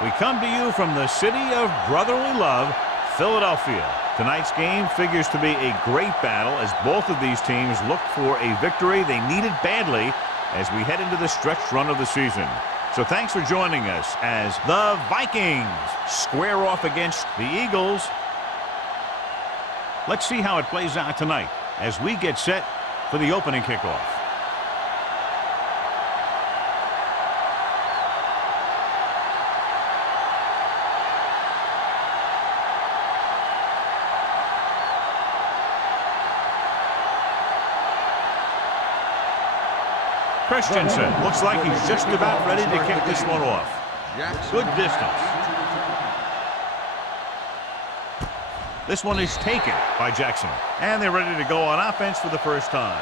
We come to you from the city of brotherly love, Philadelphia. Tonight's game figures to be a great battle as both of these teams look for a victory they needed badly as we head into the stretch run of the season. So thanks for joining us as the Vikings square off against the Eagles. Let's see how it plays out tonight as we get set for the opening kickoff. Christensen looks like he's just about ready to kick this one off. Good distance. This one is taken by Jackson. And they're ready to go on offense for the first time.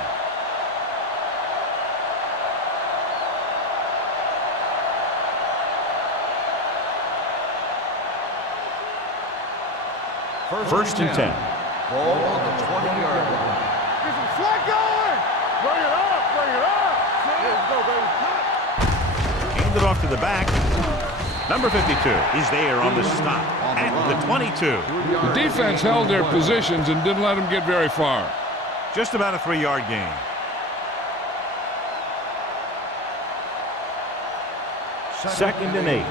First and 10. Ball on the 20-yard line. Get some slack going. Bring it up. Bring it up. Let's go, baby. Handed off to the back. Number 52 is there on the stop at the 22. The defense held their positions and didn't let them get very far. Just about a 3-yard gain. Second and 8.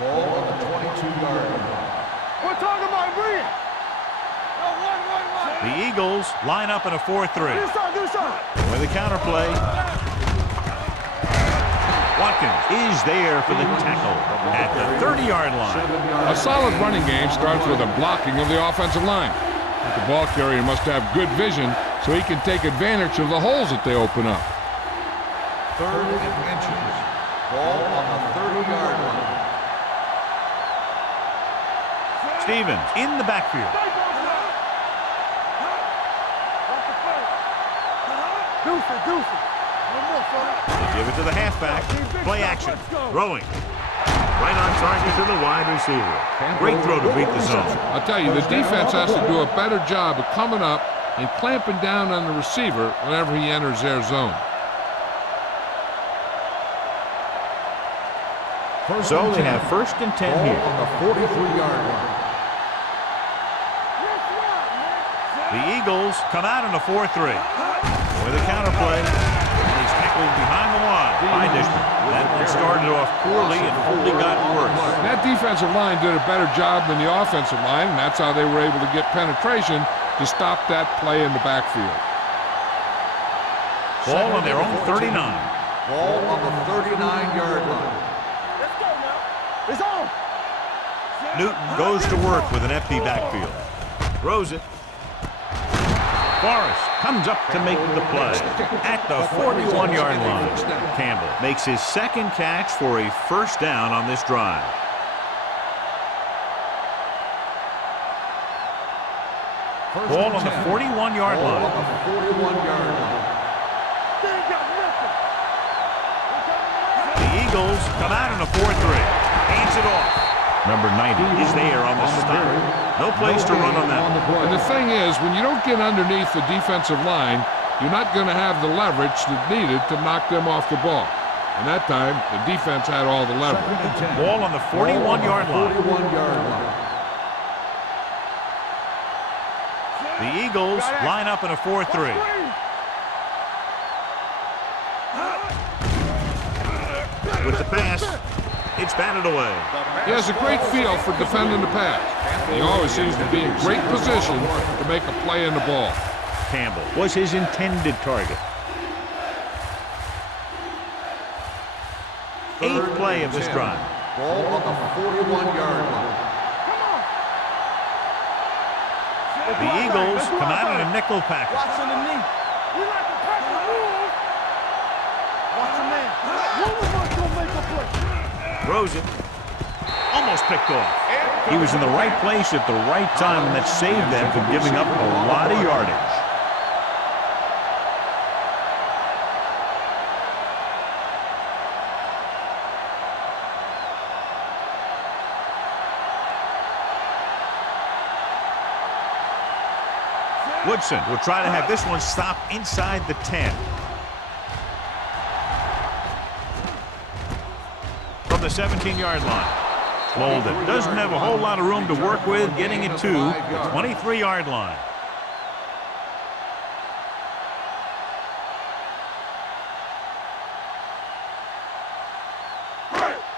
Ball on the 22-yard line. We're talking about bring it. The Eagles line up in a 4-3. Do something. With a counter play. Watkins is there for the tackle at the 30-yard line. A solid running game starts with a blocking of the offensive line. The ball carrier must have good vision so he can take advantage of the holes that they open up. 3rd and inches. Ball on the 30-yard line. Stevens in the backfield. Deuce. They give it to the halfback. Play action. Throwing. Right on target to the wide receiver. Great throw to beat the zone. I'll tell you, the defense has to do a better job of coming up and clamping down on the receiver whenever he enters their zone. So they have first and 10 here. On the 43-yard line. The Eagles come out in a 4-3. With a counter play. He's tackled behind the line by Dishman. That one started off poorly and only got worse. That defensive line did a better job than the offensive line, and that's how they were able to get penetration to stop that play in the backfield. Ball on their own 39. Ball on the 39-yard line. Let's go now. It's on. Newton goes to work with an empty backfield. Throws it. Forrest comes up to make the play at the 41-yard line. Campbell makes his second catch for a first down on this drive. Ball on the 41-yard line. On the 41-yard line. The Eagles come out in a 4-3. Hands it off. Number 90 is there on the stop. No place to run on that one. And the thing is, when you don't get underneath the defensive line, you're not going to have the leverage that's needed to knock them off the ball. And that time, the defense had all the leverage. Ball on the 41-yard line. 41-yard line. The Eagles line up in a 4-3. With the pass, it's batted away. He has a great feel for defending the pass. He always seems to be in great position to make a play in the ball. Campbell was his intended target. 8th play of this drive. Ball on the 41-yard line. The Eagles come out in a nickel package. Watching the knee. We like to pack the move. Watch the man. One of us gonna make a play. Throws it. Almost picked off. He was in the right place at the right time, and that saved them from giving up a lot of yardage. Woodson will try to have this one stop inside the 10. From the 17-yard line. Bolden doesn't have a whole lot of room to work with, getting it to the 23-yard line.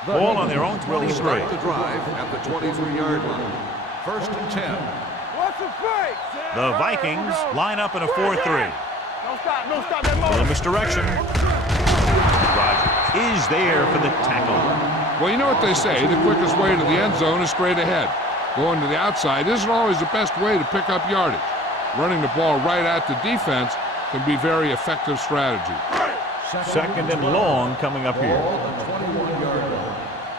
Ball on their own 23. Start the drive at the 23-yard line. 1st and 10. What's the fake? The Vikings line up in a 4-3. Don't stop that A little misdirection. Rodgers is there for the tackle. Well, you know what they say, the quickest way to the end zone is straight ahead. Going to the outside isn't always the best way to pick up yardage. Running the ball right at the defense can be very effective strategy. 2nd and long coming up here.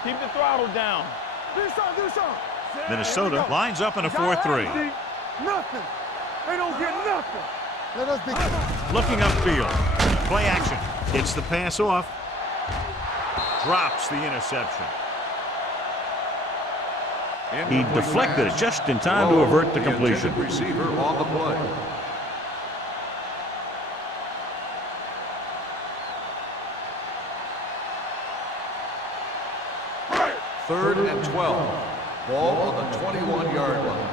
Keep the throttle down. Do something. Minnesota lines up in a 4-3. Nothing. They don't get nothing. Let us be. Looking upfield. Play action. Hits the pass off. Drops the interception. He deflected it just in time to avert the completion. Receiver on the play. Third and 12. Ball on the 21-yard line.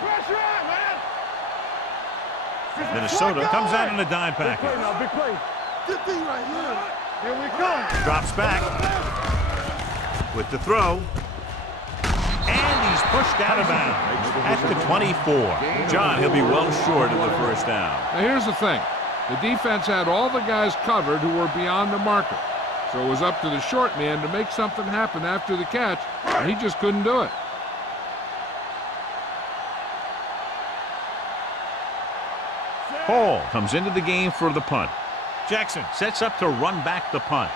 Pressure on, man. Minnesota comes out in a dime package. Big play. Good thing right here. Here we come. Drops back with the throw. And he's pushed out of bounds at the 24. John, he'll be well short of the first down. Now here's the thing. The defense had all the guys covered who were beyond the marker. So it was up to the short man to make something happen after the catch, and he just couldn't do it. Hall comes into the game for the punt. Jackson sets up to run back the punt.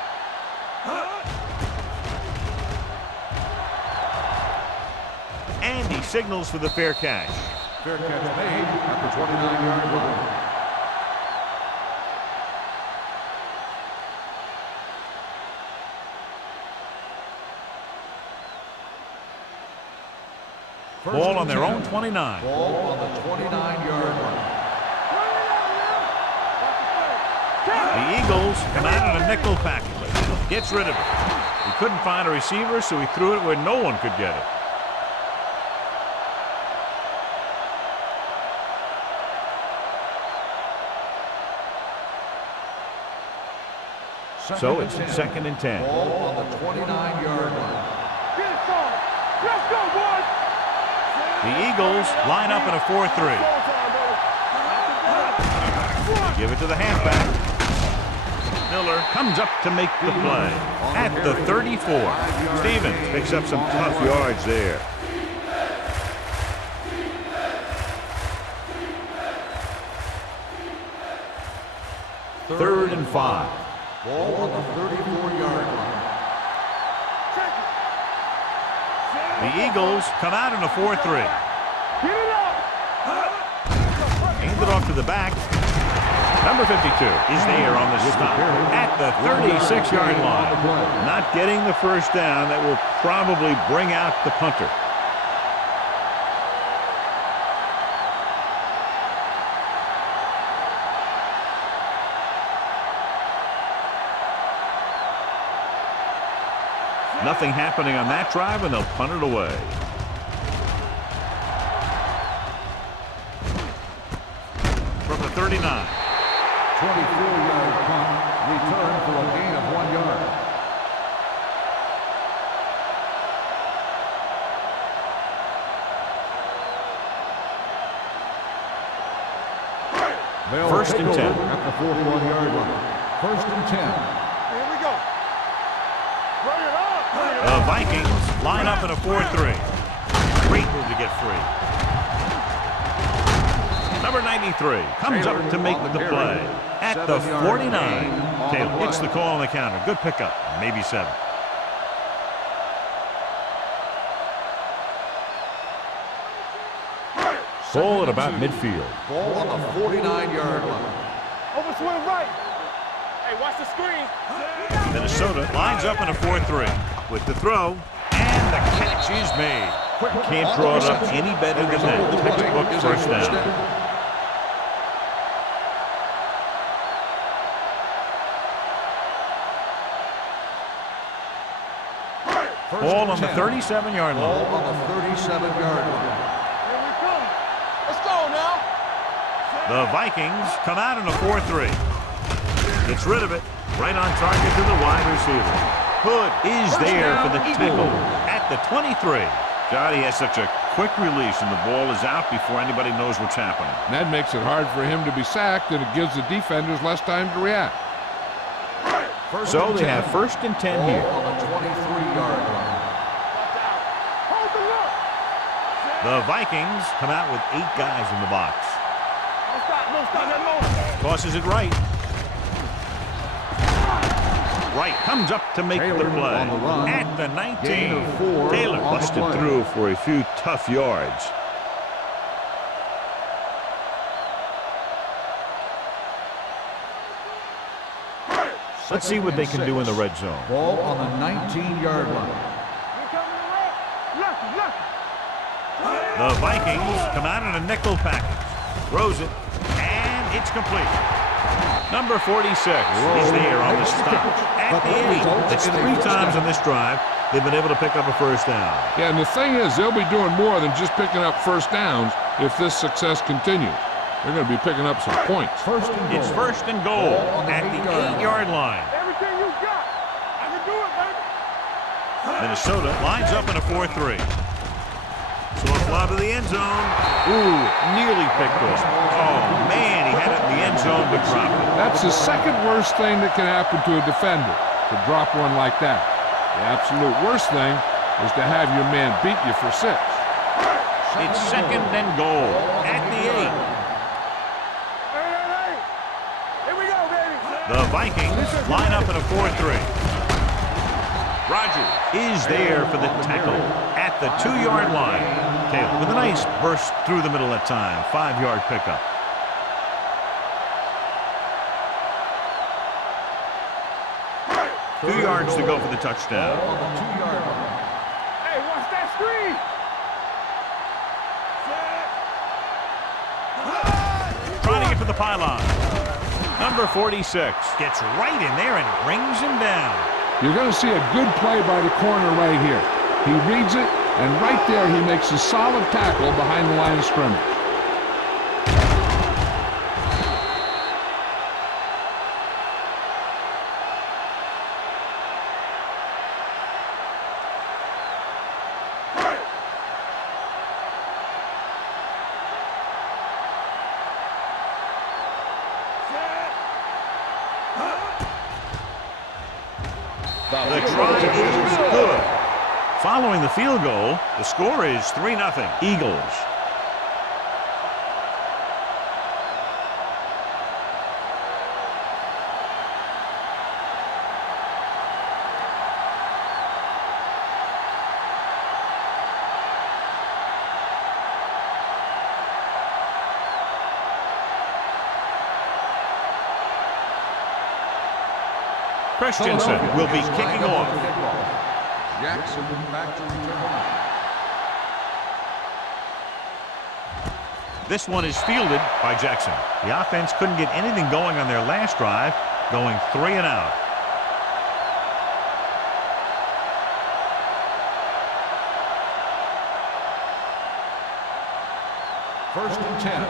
And he signals for the fair catch. Fair catch made at the 29-yard line. Ball on their own 29. Ball on the 29-yard line. The Eagles come out in a nickel package. Gets rid of it. He couldn't find a receiver, so he threw it where no one could get it. So it's 2nd and 10. Ball on the 29-yard line. Get it on. Let's go, boys. The Eagles line up in a 4-3. Give it to the halfback. Miller comes up to make the play at the 34. Stevens picks up some tough yards there. Third and 5. Ball on the 34-yard line. The Eagles come out in a 4-3. Get it up. Hand it off to the back. Number 52 is there on the stop at the 36-yard line. Not getting the first down. That will probably bring out the punter. Nothing happening on that drive, and they'll punt it away. From the 39. 24-yard punt, return for a gain of 1 yard. First and 10. At the 41-yard line. 1st and 10. Here we go. Bring it up. The Vikings line up in a 4-3. Great move to get free. Number 93 comes up to make the play at the 49. Taylor hits the call on the counter. Good pickup. Maybe 7. Ball at about midfield. Ball on the 49-yard line. Over swing right. Hey, watch the screen. Minnesota lines up in a 4-3 with the throw, and the catch is made. Can't draw it up any better than that. Textbook first down. Ball on the 37-yard line. Ball on the 37-yard line. Here we come. Let's go now. The Vikings come out in a 4-3. Gets rid of it. Right on target to the wide receiver. Hood is there for the tackle at the 23. God, he has such a quick release, and the ball is out before anybody knows what's happening. And that makes it hard for him to be sacked, and it gives the defenders less time to react. So they have 1st and 10 here. Ball on the 23-yard line. Hold the look. The Vikings come out with 8 guys in the box. Don't stop, don't stop that motion. Tosses it right. Right, comes up to make Taylor the play. on the run. At the 19. Gain of 4 Taylor on the busted play. through for a few tough yards. Let's see what they can do in the red zone. Ball on the 19-yard line. Here coming the red. Lucky, lucky. The Vikings come out in a nickel package. Throws it, and it's complete. Number 46 is there on the stop. At the 8. It's 3 times on this drive they've been able to pick up a first down. Yeah, and the thing is, they'll be doing more than just picking up first downs if this success continues. They're going to be picking up some points. It's 1st and goal at the 8-yard line. Everything you got. I can do it, baby. Minnesota lines up in a 4-3. So a fly to the end zone. Ooh, nearly picked off. Oh, man, he had it in the end zone but dropped it. That's the second worst thing that can happen to a defender, to drop one like that. The absolute worst thing is to have your man beat you for 6. It's 2nd and goal at the 8. Hey. Here we go, baby. The Vikings line up in a 4-3. Rogers is there for the tackle at the 2-yard line. Taylor with a nice burst through the middle that time. 5-yard pickup. Two yards to go for the touchdown. Ball on the 2-yard line. Hey, watch that screen. Trying to get to the pylon. Number 46 gets right in there and rings him down. You're going to see a good play by the corner right here. He reads it, and right there he makes a solid tackle behind the line of scrimmage. The try is good. Following the field goal, the score is 3-0 Eagles. Christensen will be kicking off. Jackson back to return. This one is fielded by Jackson. The offense couldn't get anything going on their last drive, going 3 and out. First and 10.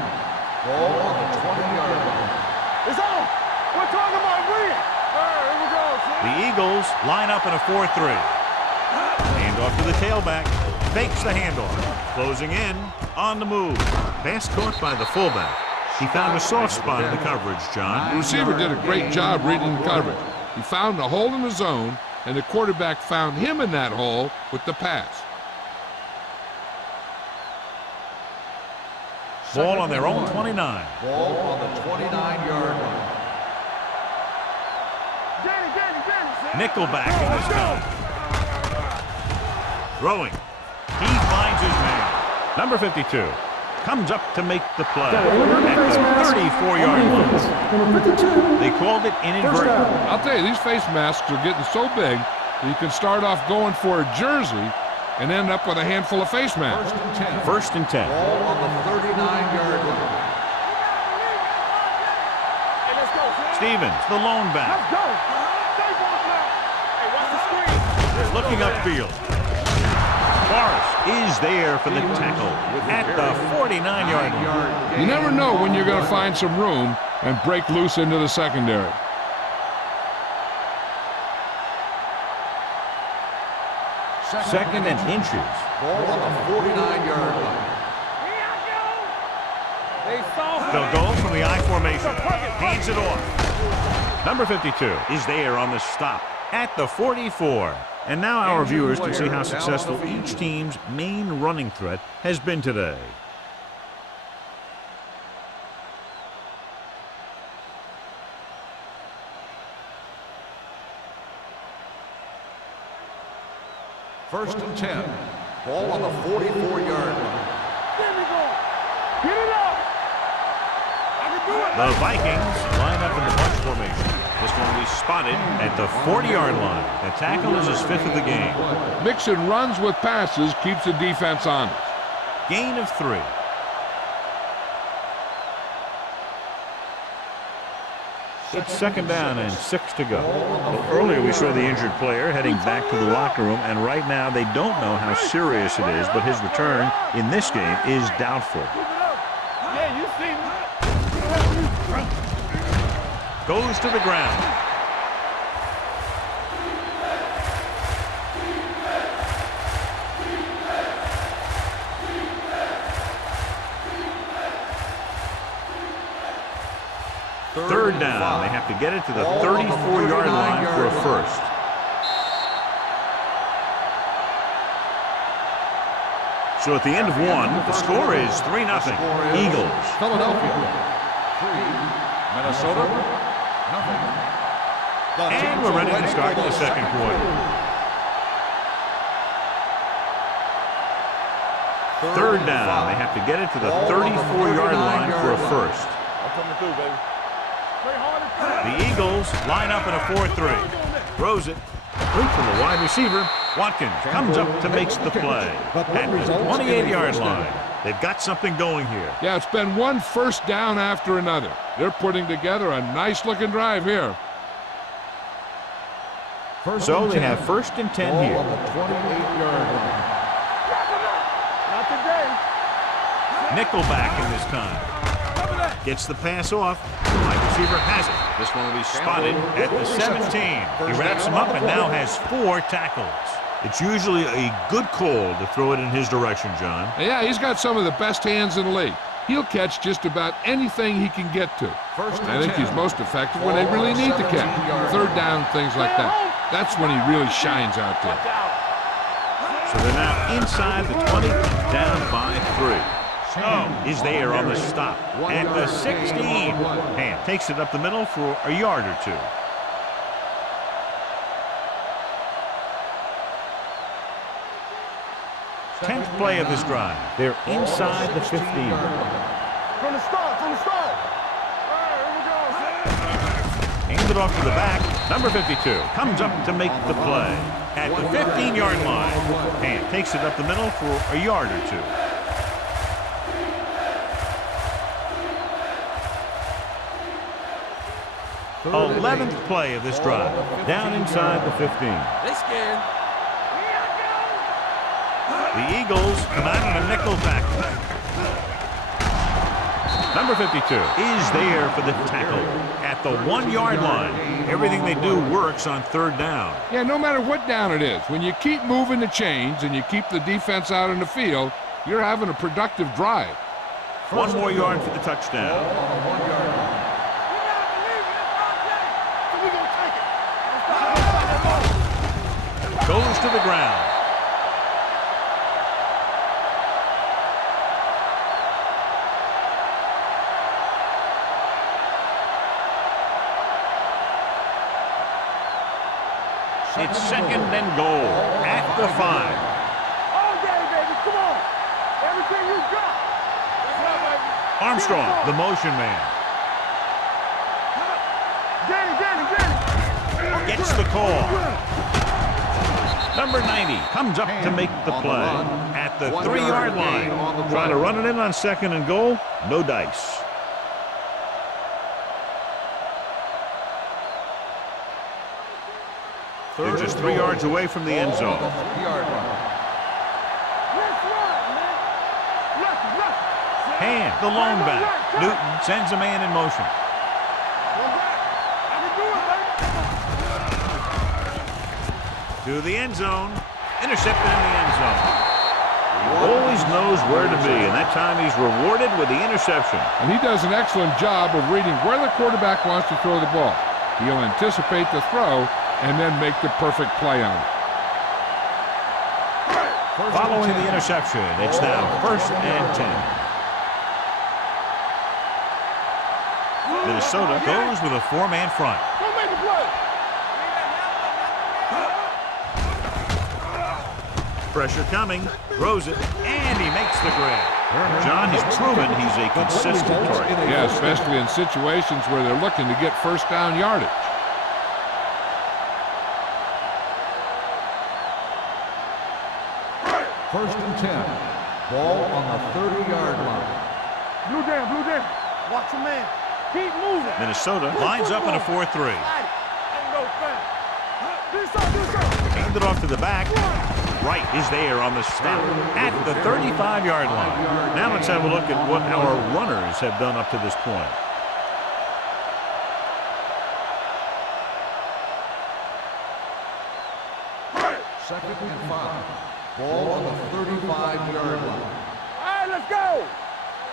Ball on the 20-yard line. It's on. We're talking about win. Here we go, son. The Eagles line up in a 4-3. Hand off to the tailback. Fakes the handoff. Closing in. On the move. Pass caught by the fullback. He found a soft spot in the coverage, John. The receiver did a great job reading the coverage. He found a hole in the zone, and the quarterback found him in that hole with the pass. Ball on their own 29. Ball on the 29-yard line. Nickelback in this time. Throwing. He finds his man. Number 52 comes up to make the play at the 34-yard line. They called it inadvertent. I'll tell you, these face masks are getting so big that you can start off going for a jersey and end up with a handful of face masks. First and 10. First and 10. Ball on the 39-yard line. Hey, let's go, son. Stevens, the lone back. Let's go. Stay on that. Hey, watch the screen. Looking upfield. is there for the tackle at the 49-yard line. You never know when you're going to find some room and break loose into the secondary. Second and inches. Ball on the 49-yard line. They'll go from the I formation. Hands it off. Number 52 is there on the stop at the 44. And now our viewers can see how successful each team's main running threat has been today. First and 10. Ball on the 44-yard line. There we go. Get it up. I can do it. The Vikings line up in the bunch formation. This one will be spotted at the 40-yard line. The tackle is his 5th of the game. Mixing runs with passes keeps the defense honest. Gain of 3. It's second down and 6 to go. Well, earlier we saw the injured player heading back to the locker room, and right now they don't know how serious it is, but his return in this game is doubtful. Yeah, you see me. Goes to the ground. Third down. They have to get it to the 34-yard line for a first. So at the end of one, the score is 3-0. Eagles. Philadelphia 3, Minnesota 0. And we're ready to start the second quarter. Third down. They have to get it to the 34-yard line for a first. I'm coming through, baby. The Eagles line up in a 4-3. Throws it. Complete to the wide receiver. Watkins comes up to makes the play at the 28-yard line. They've got something going here. Yeah, it's been one first down after another. They're putting together a nice-looking drive here. So they have first and 10 Ball here. on the 28-yard line. Not today. Nickelback in this time. Gets the pass off. The wide receiver has it. This one will be spotted at the 17. He wraps him up and now has 4 tackles. It's usually a good call to throw it in his direction, John. Yeah, he's got some of the best hands in the league. He'll catch just about anything he can get to. I think he's most effective when they really need to catch. Third down, things like that. That's when he really shines out there. So they're now inside the 20, down by 3. Is there on the stop at the 16. And takes it up the middle for a yard or 2. Tenth play of this drive. They're inside the 15. From the start. Hands it off to the back. Number 52 comes up to make the play at the 15-yard line. And takes it up the middle for a yard or 2. 11th play of this drive. Down inside the 15. They scared. The Eagles come out in a nickel tackle. Number 52 is there for the tackle at the 1-yard line. Everything they do works on third down. Yeah, no matter what down it is, when you keep moving the chains and you keep the defense out in the field, you're having a productive drive. 1 more yard for the touchdown. Goes to the ground. It's second and goal at the 5. All day, baby. Come on. Everything you got. Armstrong, the motion man. Gets the call. Number 90 comes up to make the play at the 3-yard line. Trying to run it in on second and goal. No dice. They're just 3 yards away from the end zone. Hand, the lone back. Newton sends a man in motion. To the end zone. Intercepted in the end zone. He always knows where to be, and that time he's rewarded with the interception. And he does an excellent job of reading where the quarterback wants to throw the ball. He'll anticipate the throw and then make the perfect play on it. Following the interception, it's now 1st and 10. Minnesota goes with a 4-man front. Don't make a play. Pressure coming, throws it, and he makes the grab. John has proven he's a consistent target. Yeah, especially in situations where they're looking to get first down yardage. First and 10. Ball on the 30-yard line. Blue down. Watch your man. Keep moving. Minnesota lines up in a 4-3. Ain't no thing. This up. Hand it off to the back. Wright is there on the stop at the 35-yard line. Now let's have a look at what our runners have done up to this point. Second and 5. Ball on the 35-yard line. All right, let's go.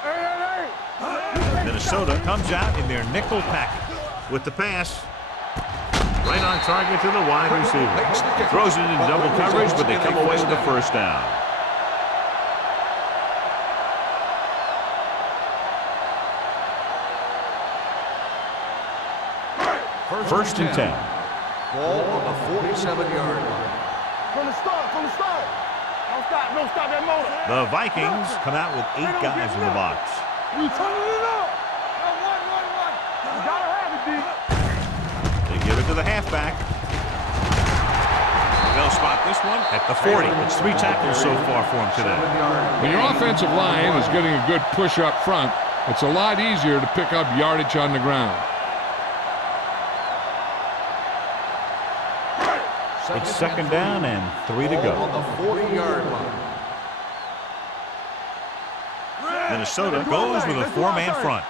Hey. Minnesota comes out in their nickel package with the pass. Right on target to the wide receiver. Throws it in double coverage, but they come away with the first down. First and 10. Ball on the 47-yard line. From the start. Don't stop that motor. The Vikings come out with 8 guys in the box. We turning it up. One. You gotta have it, D. They give it to the halfback. They'll spot this one at the 40. It's 3 tackles so far for him today. When your offensive line is getting a good push up front, it's a lot easier to pick up yardage on the ground. It's 2nd down and 3 to go. On the 40-yard line. Minnesota goes with a 4-man front.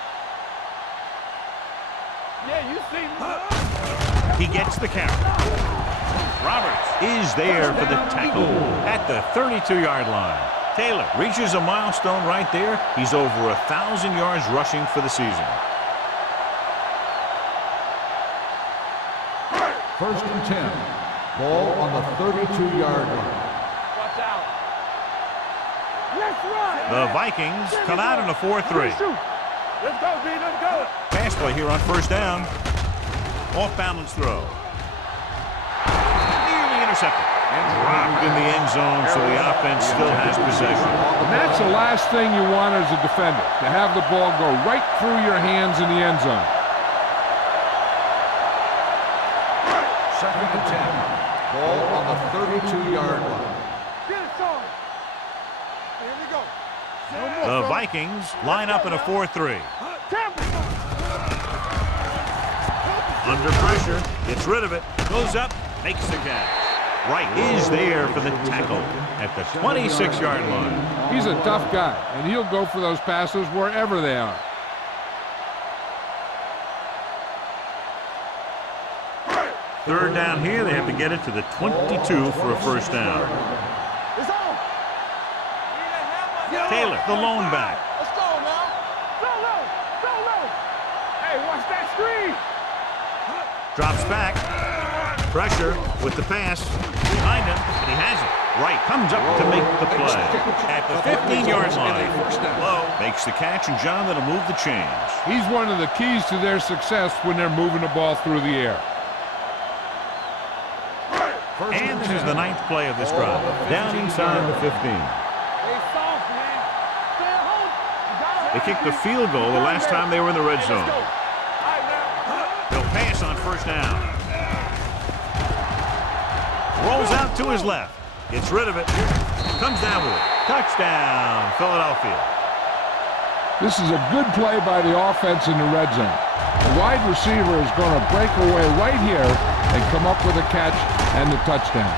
Yeah, you see me. He gets the count. Roberts is there for the tackle at the 32-yard line. Taylor reaches a milestone right there. He's over 1,000 yards rushing for the season. First and 10. Ball on the 32-yard line. Watch out. Let's run. The Vikings come out in a 4-3. Let's go, D. Let's go. Pass play here on 1st down. Off balance throw. Nearly intercepted. And dropped in the end zone, so the offense still has possession. And that's the last thing you want as a defender, to have the ball go right through your hands in the end zone. Second and 10. Ball on the 32-yard line. Get it, son. Here we go. The Vikings line up in a 4-3. Under pressure, gets rid of it, goes up, makes the catch. Wright is there for the tackle at the 26-yard line. He's a tough guy, and he'll go for those passes wherever they are. Third down here, they have to get it to the 22 for a first down. It's on. Taylor, the lone back. Let's go now. Solo. Hey, watch that screen. Drops back. Pressure with the pass. Behind him, and he has it. Wright comes up to make the play. At the 15-yard line. Low makes the catch, and John, that'll move the chains. He's one of the keys to their success when they're moving the ball through the air. And this is the 9th play of this drive. Down inside the 15. Stay soft, man. Stay at home. They kicked the field goal the last time they were in the red zone. They'll pass on first down. Rolls out to his left. Gets rid of it. Comes down with it. Touchdown, Philadelphia. This is a good play by the offense in the red zone. The wide receiver is going to break away right here and come up with a catch and the touchdown.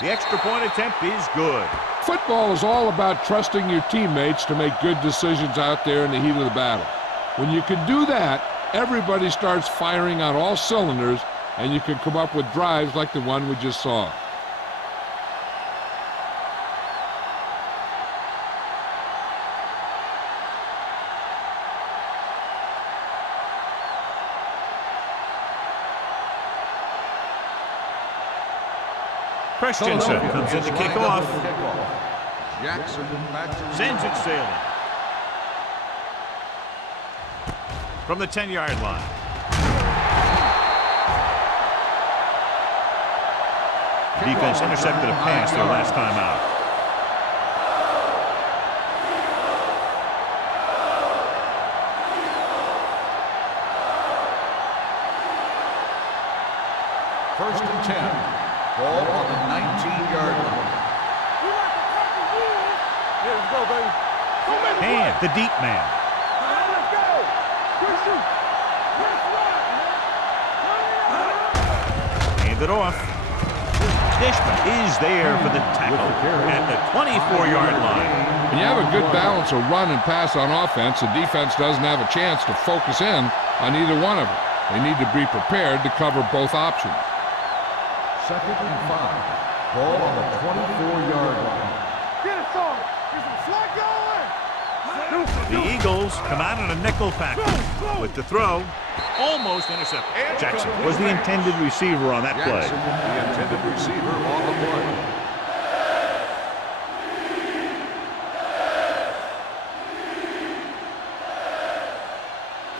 The extra point attempt is good. Football is all about trusting your teammates to make good decisions out there in the heat of the battle. When you can do that, everybody starts firing on all cylinders, and you can come up with drives like the one we just saw. Christensen comes in to kick off. Jackson back to Sends it sailing. From the 10-yard line. Defense intercepted a pass their last time out. First and 10. Ball on the 19-yard line. Here we go, baby. And the deep man. Let's go. Christian. Hand it off. Dishman is there for the tackle at the 24-yard line. When you have a good balance of run and pass on offense, the defense doesn't have a chance to focus in on either one of them. They need to be prepared to cover both options. Second and 5. Ball on the 24-yard line. Get it, son. There's a flag going. The Eagles come out in a nickel package with the throw. Almost intercepted. Jackson was the intended receiver on that play. Jackson, the intended receiver on the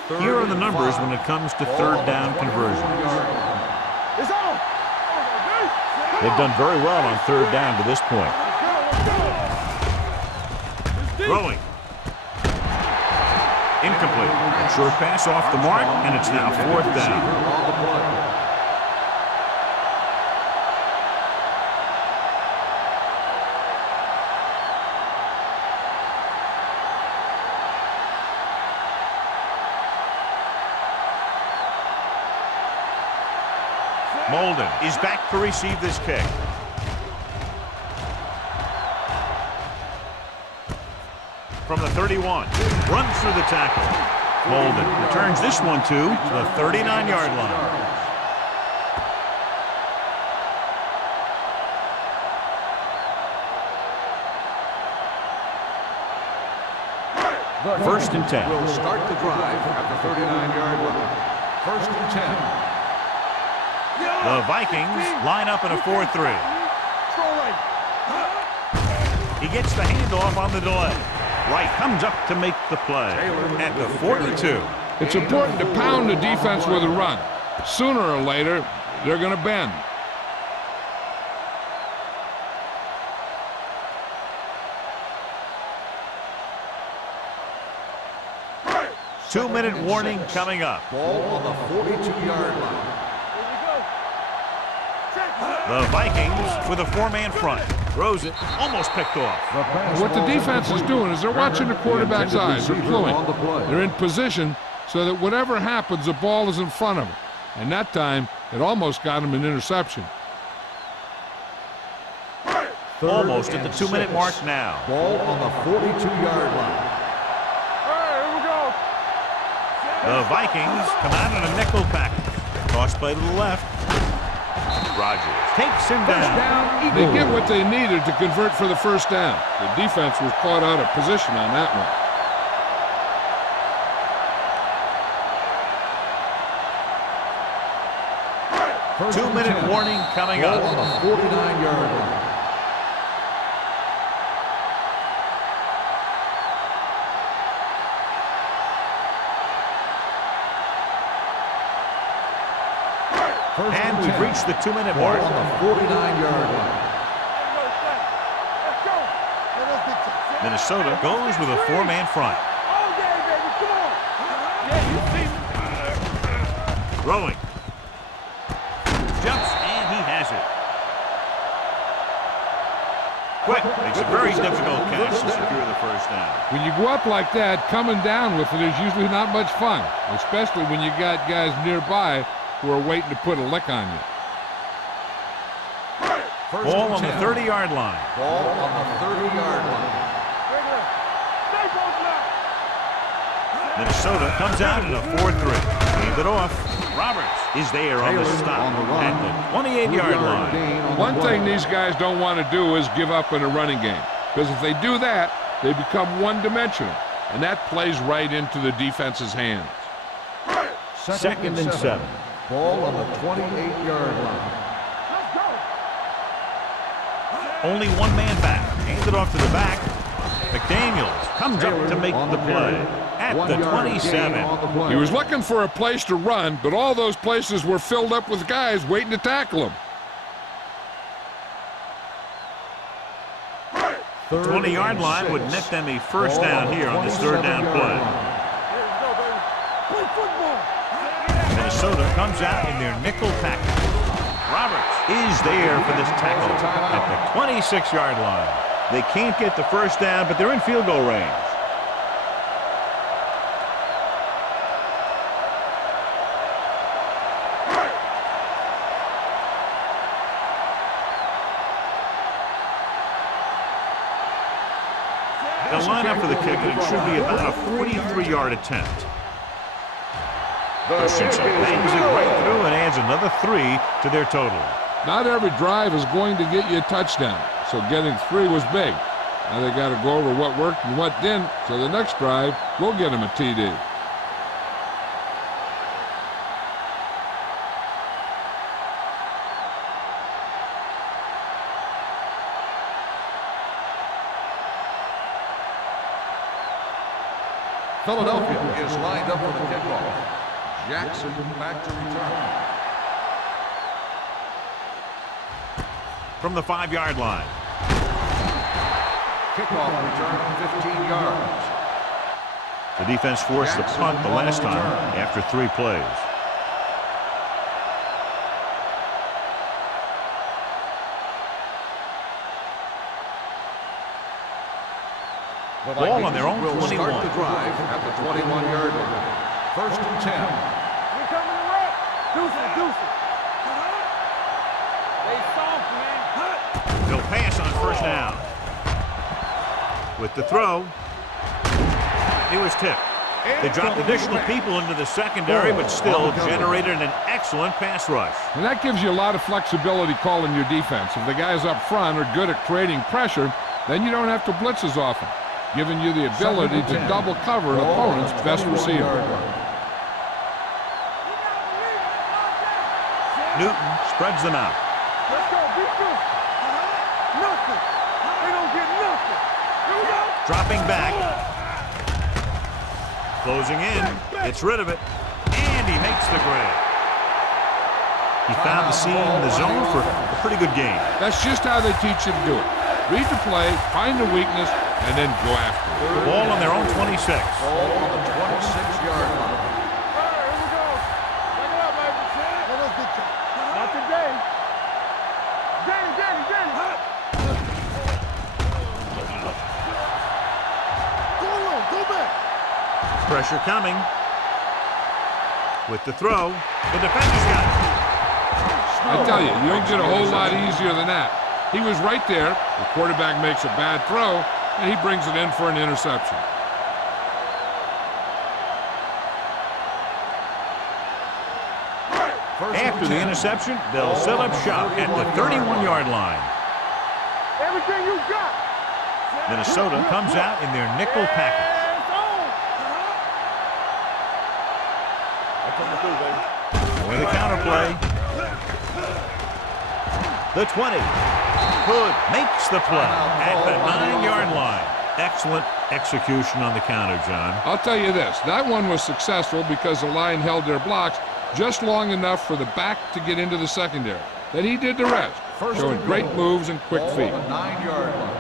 play. Here are the numbers when it comes to third down conversions. It's on. They've done very well on third down to this point. Throwing. Incomplete. Short pass off the mark, and it's now fourth down. Molden is back to receive this kick. From the 31, runs through the tackle. Molden returns this one to the 39-yard line. First and 10. Will start the drive at the 39-yard line. First and 10. The Vikings line up in a 4-3. He gets the handoff on the delay. Wright comes up to make the play at the 42. It's important to pound the defense with a run. Sooner or later, they're going to bend. Two-minute warning coming up. Ball on the 42-yard line. The Vikings with a four-man front. Throws it, almost picked off. What the defense is doing is they're watching the quarterback's eyes. They're cluing. They're in position so that whatever happens, the ball is in front of them. And that time, it almost got him an interception. Almost at the 2-minute mark now. Ball on the 42-yard line. The Vikings come out in a nickel package. Toss play to the left. Rogers takes him down. They get what they needed to convert for the first down. The defense was caught out of position on that one. 2-minute warning coming up. On the 49-yard line. And we've reached the 2-minute mark. On the 49-yard line. Minnesota goes with a four-man front. Throwing. Jumps, and he has it. Quick, makes a very difficult catch to secure the first down. When you go up like that, coming down with it is usually not much fun, especially when you got guys nearby who are waiting to put a lick on you. First Ball and on the 10. 30-yard line. Ball on the 30-yard line. Minnesota comes out in a 4-3. Hand it off. Roberts is there on the Taylor stop on the run. at the 28-yard line. Gain on the One play. thing these guys don't want to do is give up in a running game, because if they do that, they become one-dimensional, and that plays right into the defense's hands. Second and 7. Ball on the 28-yard line. Only one man back. Hands it off to the back. McDaniels comes up to make the play at the 27. He was looking for a place to run, but all those places were filled up with guys waiting to tackle him. 20-yard line would net them a first down here on this third down play. Minnesota comes out in their nickel package. Roberts is there for this tackle at the 26-yard line. They can't get the first down, but they're in field goal range. The lineup for the kick, and it should be about a 43-yard attempt. Christensen bangs it right through and adds another 3 to their total. Not every drive is going to get you a touchdown, so getting 3 was big. Now they got to go over what worked and what didn't, so the next drive will get them a TD. Philadelphia is lined up for the kickoff. Jackson back to return. From the 5-yard line. Kickoff return 15 yards. The defense forced the punt the last time after 3 plays. Ball on their own will 21. start the drive at the 21-yard line. First and 10. Here coming the right. Deuce it. They soft, man. He'll pass on first down. With the throw, he was tipped. They dropped additional people into the secondary, but still generated an excellent pass rush. And that gives you a lot of flexibility calling your defense. If the guys up front are good at creating pressure, then you don't have to blitz as often, giving you the ability to double cover an opponent's best receiver. Newton spreads them out. Let's go. Be good. Nothing. They don't get nothing. Here we go. Dropping back. Closing in. Gets rid of it. And he makes the grab. He found the seam in the zone for a pretty good game. That's just how they teach you to do it. Read the play, find the weakness, and then go after it. Ball on their own 26. Ball on the 26-yard line. Here we go. Take it up, baby. Let us get you. Not today. Danny. Go back. Pressure coming. With the throw, the defender's got it. I tell you, you don't get a whole lot easier than that. He was right there. The quarterback makes a bad throw, and he brings it in for an interception. After the interception, they'll set up shop at the 31-yard line. Everything you got. Minnesota comes out in their nickel package. With a counterplay. The 20. Hood makes the play at the 9-yard line. Excellent execution on the counter, John. I'll tell you this, that one was successful because the line held their blocks just long enough for the back to get into the secondary. Then he did the rest, showing great moves and quick feet. Ball on the 9-yard line.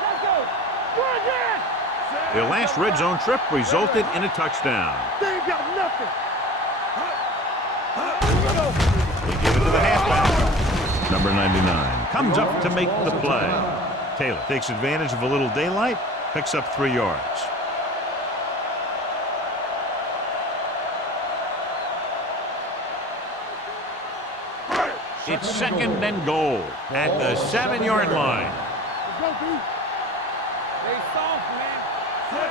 Let's go. Go again. Their last red zone trip resulted in a touchdown. They ain't got nothing. They give it to the halfback. Number 99 comes up to make the play. Taylor takes advantage of a little daylight, picks up 3 yards. It's second and goal at the 7-yard line.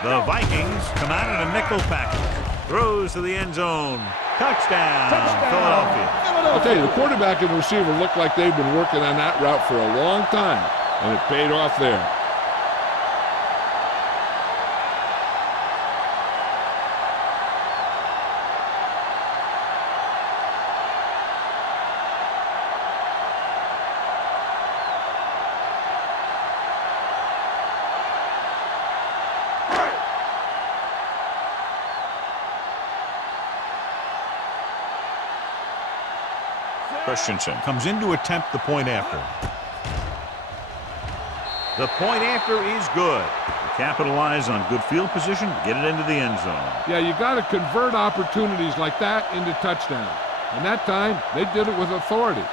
The Vikings come out in a nickel package. Throws to the end zone. Touchdown, Philadelphia. I'll tell you, the quarterback and the receiver look like they've been working on that route for a long time, and it paid off there. Christensen comes in to attempt the point after. The point after is good. Capitalize on good field position, get it into the end zone. Yeah, you got to convert opportunities like that into touchdowns. And that time, they did it with authority.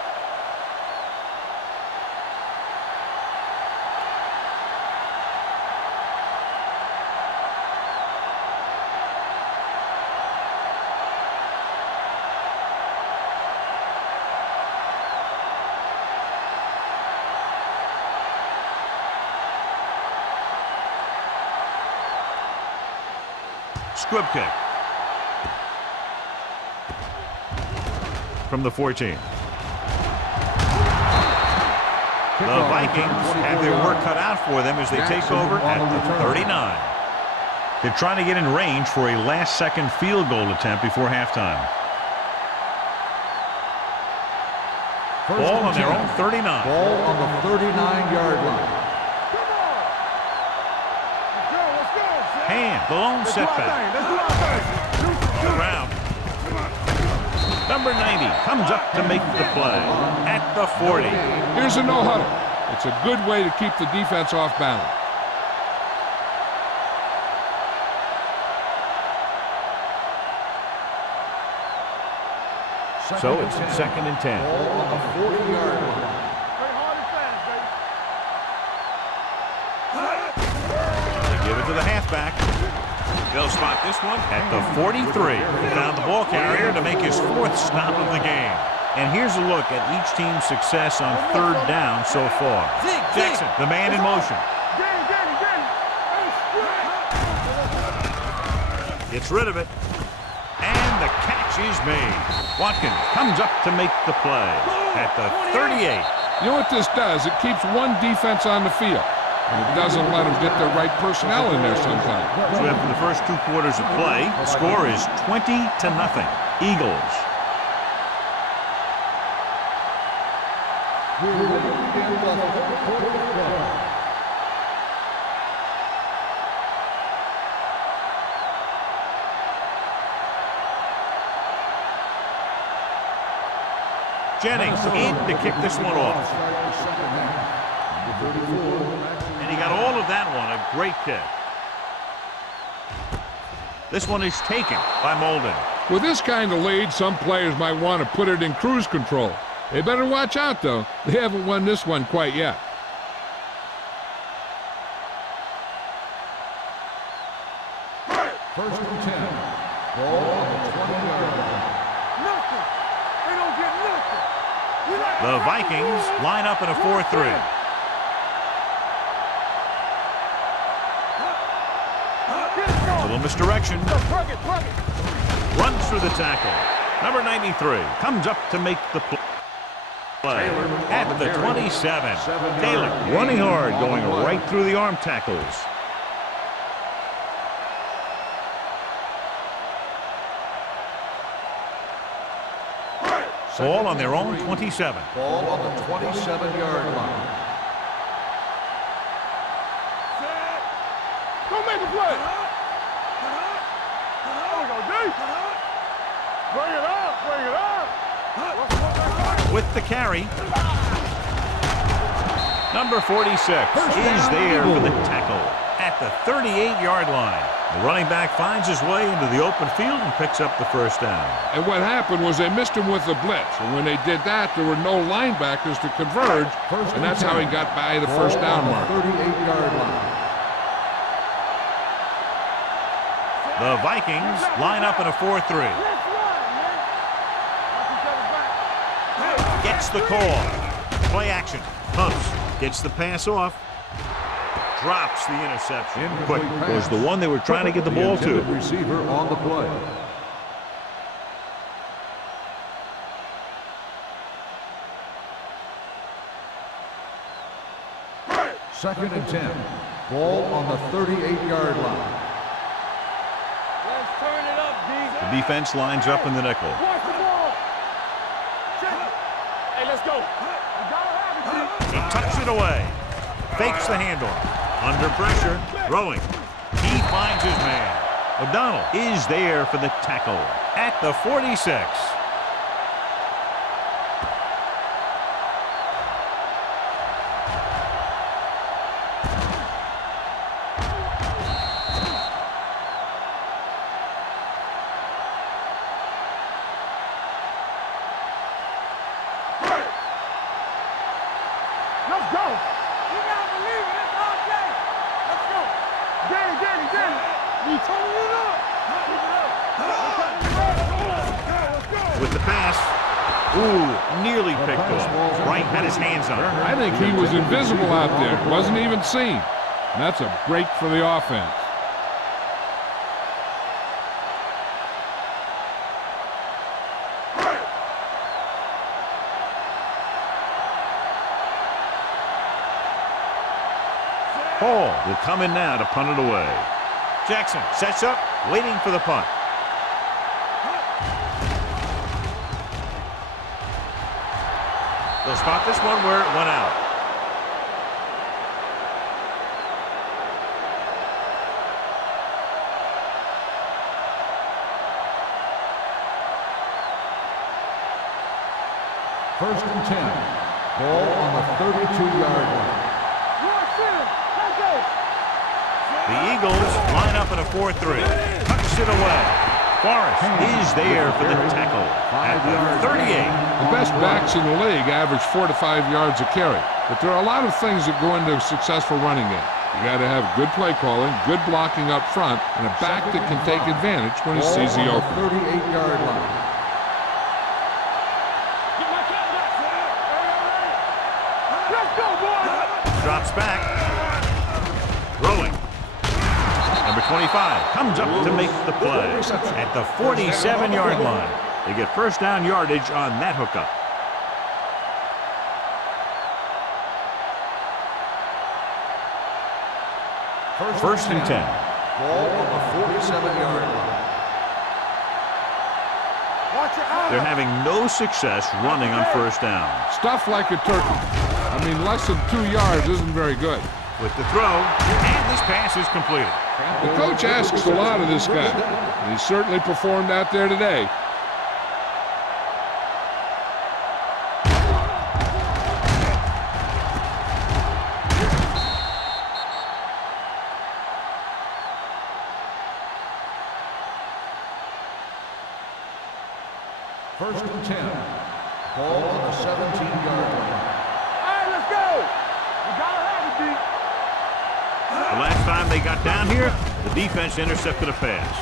Squib kick. From the 14. The Vikings have their work cut out for them as they take over at the 39. They're trying to get in range for a last-second field goal attempt before halftime. Ball on their own 39. Ball on the 39-yard line. The lone setback. Around. Number 90 comes up to make the play at the 40. Here's a no-huddle. It's a good way to keep the defense off balance. So it's second and 10. Ball on the 40-yard line. They give it to the halfback. They'll spot this one at the 43. He found the ball carrier to make his 4th stop of the game. And here's a look at each team's success on 3rd down so far. Jackson, the man in motion. Gets rid of it. And the catch is made. Watkins comes up to make the play at the 38. You know what this does? It keeps one defense on the field. And it doesn't let them get the right personnel in there sometimes. So after the first 2 quarters of play, the score is 20-0. Eagles. Jennings in to kick this one off. And he got all of that one, a great kick. This one is taken by Molden. With this kind of lead, some players might want to put it in cruise control. They better watch out, though. They haven't won this one quite yet. First and 10. Ball on the 20-yard line. Nothing. They don't get nothing. The Vikings line up in a 4-3. A little misdirection. Runs through the tackle. Number 93 comes up to make the play at the 27. Taylor running hard, going right through the arm tackles. Ball on their own 27. Ball on the 27-yard line. Go make a play. Bring it up, bring it up. With the carry. Number 46 is there for the tackle at the 38-yard line. The running back finds his way into the open field and picks up the first down. And what happened was they missed him with the blitz. And when they did that, there were no linebackers to converge. And that's how he got by the first down mark. 38-yard line. The Vikings line up in a 4-3. Get Gets the call. Play action. Pumps. Gets the pass off. Drops the interception. Quick was the one they were trying to get the ball to. Receiver on the play. Second and 10. Ball on the 38-yard line. Let's turn it up, D. The defense lines up in the nickel. Watch the ball. Hey, let's go. We gotta have it, D. He tucks it away. Fakes the handoff. Under pressure. Throwing. He finds his man. O'Donnell is there for the tackle at the 46. Let's go. You gotta believe it. It's all day. Let's go. Danny. We turning it up. Keep it up. Let's go. With the pass. Ooh, nearly picked off. Right had his hands on it. I think he was invisible out there. Wasn't even seen. And that's a break for the offense. Hall will come in now to punt it away. Jackson sets up, waiting for the punt. They'll spot this one where it went out. First and 10. Ball on the 32-yard line. The Eagles line up in a 4-3. Tucks it away. Forrest is there for the tackle at the 38. The best backs in the league average 4 to 5 yards a carry. But there are a lot of things that go into a successful running game. You got to have good play calling, good blocking up front, and a back that can take advantage when he sees the open. 38-yard line. Let's go, boys. Drops back. Throwing. Number 25 comes up to make the play at the 47-yard line. They get first down yardage on that hookup. First and 10. Ball on the 47-yard line. They're having no success running on first down. Stuff like a turkey. I mean, less than 2 yards isn't very good. With the throw, and this pass is completed. The coach asks a lot of this guy. And he certainly performed out there today. First and 10. Ball on the 17-yard line. All right, let's go. We gotta have it, D. The last time they got down here, the defense intercepted a pass.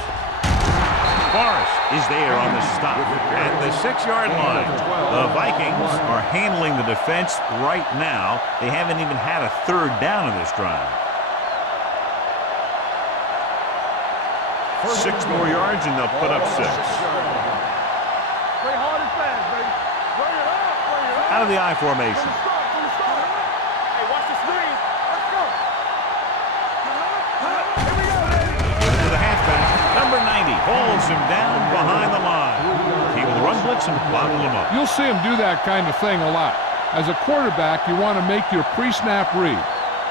Forrest is there on the stop at the 6-yard line. The Vikings are handling the defense right now. They haven't even had a third down in this drive. 6 more yards and they'll put up 6. Play hard and fast, baby. Bring it up. Out of the I formation. From the start. Hey, watch the screen. Let's go. Here we go, baby. Give it to the halfback. Number 90 holds him down behind the line. He will run blitz and bottle him up. You'll see him do that kind of thing a lot. As a quarterback, you want to make your pre-snap read.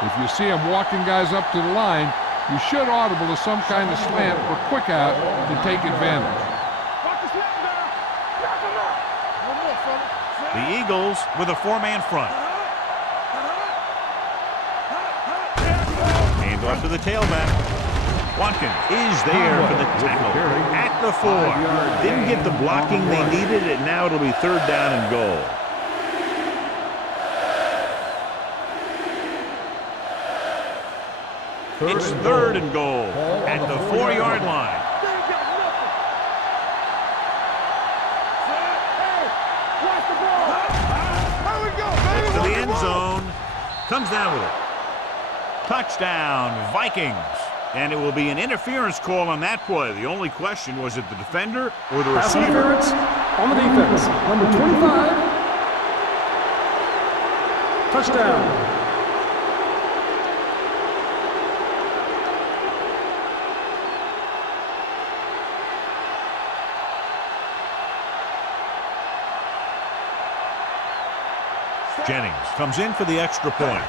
If you see him walking guys up to the line, you should audible to some kind of slant or quick out to take advantage. Watch the snap down. Snap him up. One more, fella. The Eagles with a 4-man front. Hand off to the tailback. Watkins is there for the tackle at the 4. Didn't get the blocking they needed, and now it'll be third down and goal. It's third and goal at the 4-yard line. They ain't got nothing. Hey, watch the ball. the zone. Comes down with it. Touchdown, Vikings. And it will be an interference call on that play. The only question was it the defender or the Pass receiver? interference on the defense. Number 25. Touchdown. Jennings comes in for the extra point.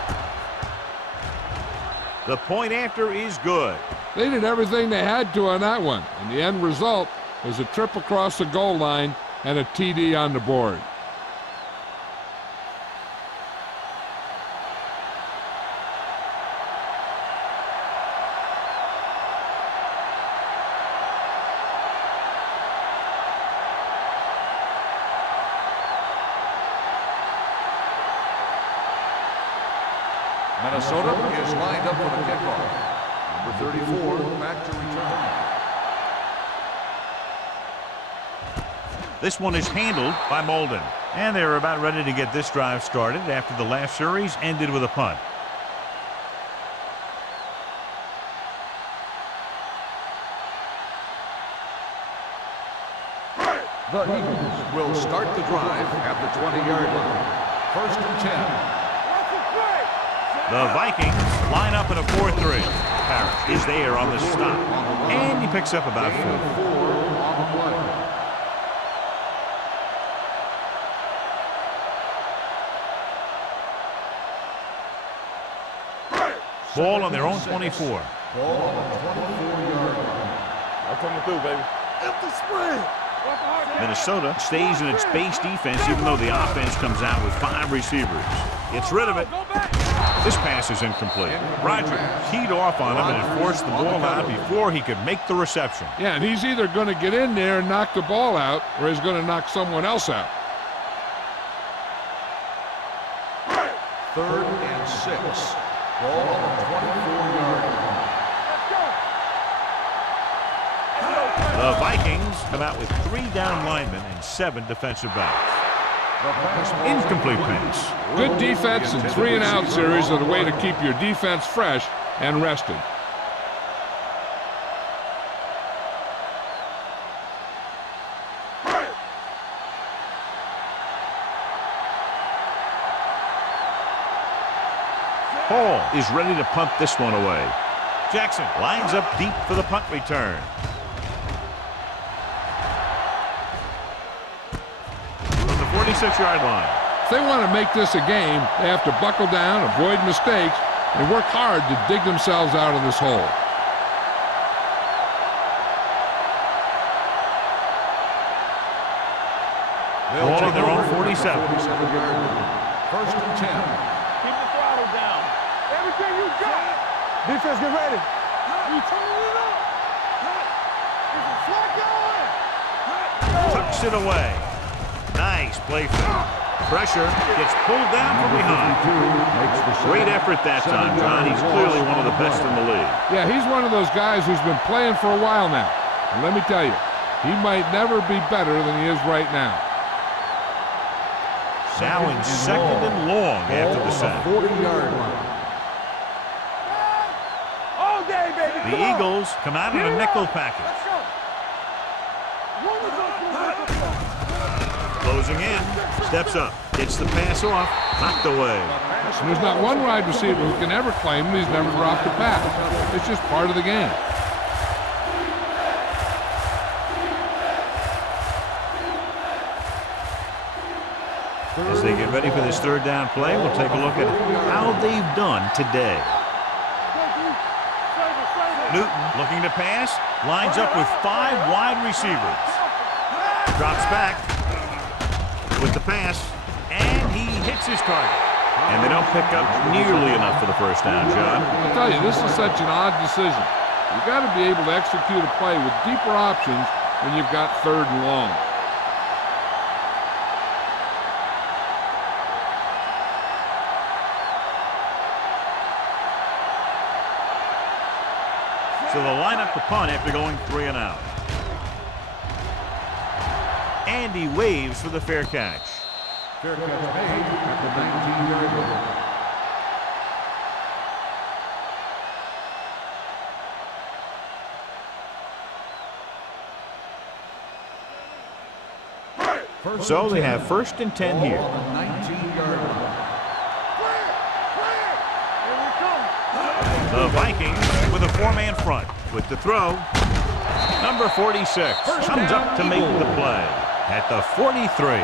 The point after is good. They did everything they had to on that one, and the end result was a trip across the goal line and a TD on the board. Minnesota is lined up for the kickoff. Number 34, back to return. This one is handled by Molden. And they're about ready to get this drive started after the last series ended with a punt. The Eagles will start the drive at the 20-yard line. 1st and 10. The Vikings line up in a 4-3. Parrish is there on the stop. And he picks up about 4. 4 on the play. Ball on their own 24. Ball on the 24-yard line. I'm coming through, baby. Empty spread. Minnesota stays in its base defense even though the offense comes out with 5 receivers. Gets rid of it. This pass is incomplete. Roger keyed off on him and forced the ball out before he could make the reception. Yeah, and he's either going to get in there and knock the ball out, or he's going to knock someone else out. 3rd and 6. Ball on the 24-yard line. The Vikings come out with 3 down linemen and 7 defensive backs. Incomplete pass. Good defense and 3-and-out series are the way to keep your defense fresh and rested. Hall is ready to punt this one away. Jackson lines up deep for the punt return. From the 46-yard line. If they want to make this a game, they have to buckle down, avoid mistakes, and work hard to dig themselves out of this hole. Ball on their own 47. 1st and 10. Keep the throttle down. Everything you got. Defense, get ready. You turning it up. Is it flat going? Tucks it away. Nice play fake. Pressure gets pulled down from behind. Great effort that time, John. He's clearly one of the best in the league. Yeah, he's one of those guys who's been playing for a while now. And let me tell you, he might never be better than he is right now. Now in 2nd and long after the sack. 40-yard line. All day, baby. The Eagles come out in a nickel package. Let's go. One of us will make a play. Closing in. Steps up. Gets the pass off. Knocked away. And there's not one wide receiver who can ever claim he's never dropped a pass. It's just part of the game. As they get ready for this 3rd down play, we'll take a look at how they've done today. Newton looking to pass. Lines up with 5 wide receivers. Drops back with the pass. And he hits his target. And they don't pick up nearly enough for the 1st down, John. I tell you, this is such an odd decision. You've got to be able to execute a play with deeper options when you've got 3rd and long. So they'll line up the punt after going 3 and out. And he waves for the fair catch. Fair catch made at the 19-yard line. So they have 1st and 10 here. On the 19-yard line. The Vikings with a 4-man front. With the throw, number 46 comes up to make the play at the 43.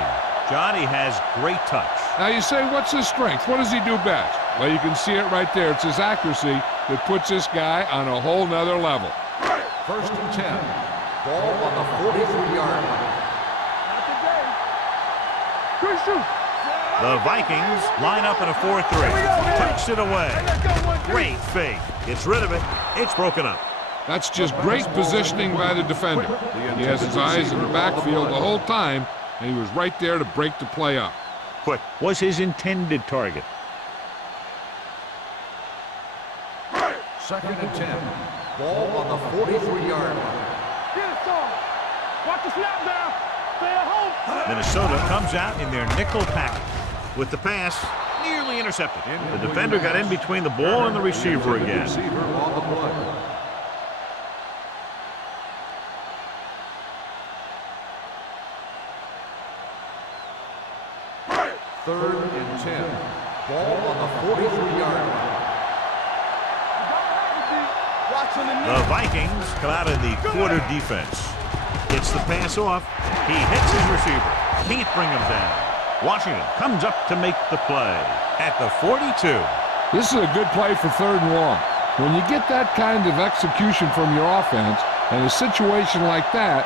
Johnny has great touch. Now you say, what's his strength? What does he do best? Well, you can see it right there. It's his accuracy that puts this guy on a whole nother level. 1st and 10. Ball on the 43-yard line. The Vikings line up in a 4-3. Takes it away. Great fake. Gets rid of it. It's broken up. That's just great positioning by the defender. He has his eyes in the backfield the whole time, and he was right there to break the play up. Quick was his intended target. 2nd and 10. Ball on the 43-yard line. Watch the snap now. Stay at home. Minnesota comes out in their nickel package. With the pass, nearly intercepted. The defender got in between the ball and the receiver again. Receiver on the play. Third and 10. Ball on the 43-yard line. The Vikings come out in the quarter defense. Gets the pass off. He hits his receiver. Can't bring him down. Washington comes up to make the play at the 42. This is a good play for 3rd and long. When you get that kind of execution from your offense in a situation like that,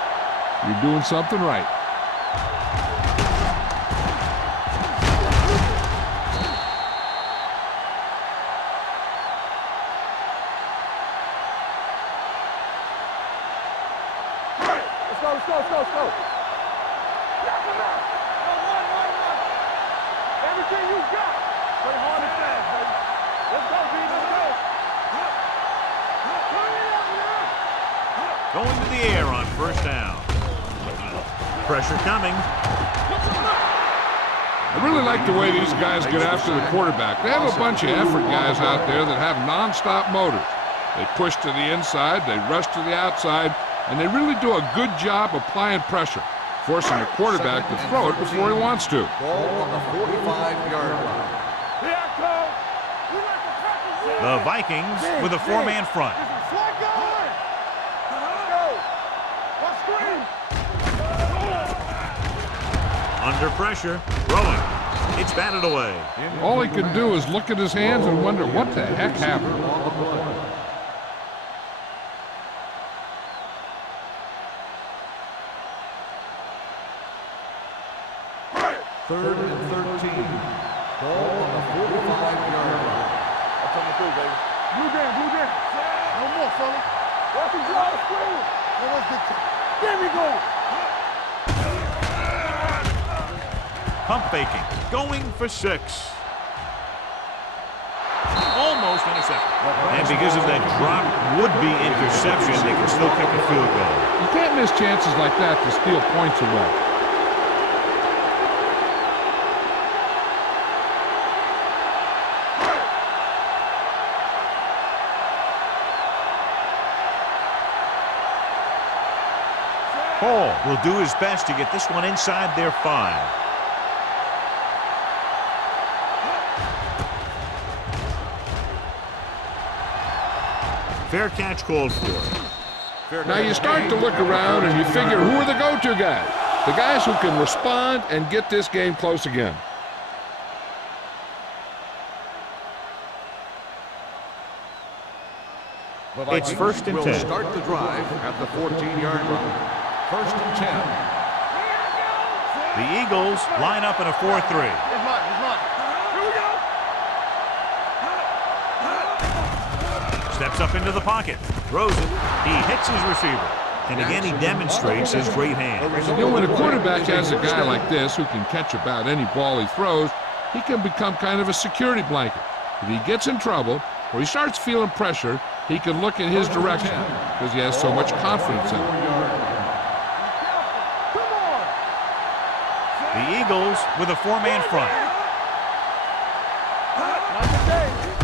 you're doing something right. Let's go. Everything you got. Play hard and fast, baby. Let's go, B. Let's go. Going to the air on 1st down. Pressure coming. I really like the way these guys get after the quarterback. They have a bunch of effort guys out there that have nonstop motors. They push to the inside, they rush to the outside, and they really do a good job applying pressure, forcing the quarterback to throw it before he wants to. Ball on the 45-yard line. The Vikings with a 4-man front. Under pressure, throwing. It's batted away. All he could do is look at his hands and wonder what the heck happened. Third and 13. Ball on the 45-yard line. I'm coming through, baby. Blue game. No more, fella. Watch him draw the screen. There we go. Pump faking, going for 6. Almost intercepted. And because of that drop would-be interception, they can still kick a field goal. You can't miss chances like that to steal points away. Hall will do his best to get this one inside their 5. Fair catch called for. Now you start to look around and you figure, who are the go-to guys? The guys who can respond and get this game close again. It's 1st and 10. Will start the drive at the 14-yard line. 1st and 10. The Eagles line up in a 4-3. Steps up into the pocket, throws it, he hits his receiver. And again, he demonstrates his great hands. You know, when a quarterback has a guy like this who can catch about any ball he throws, he can become kind of a security blanket. If he gets in trouble or he starts feeling pressure, he can look in his direction because he has so much confidence in him. The Eagles with a four-man front.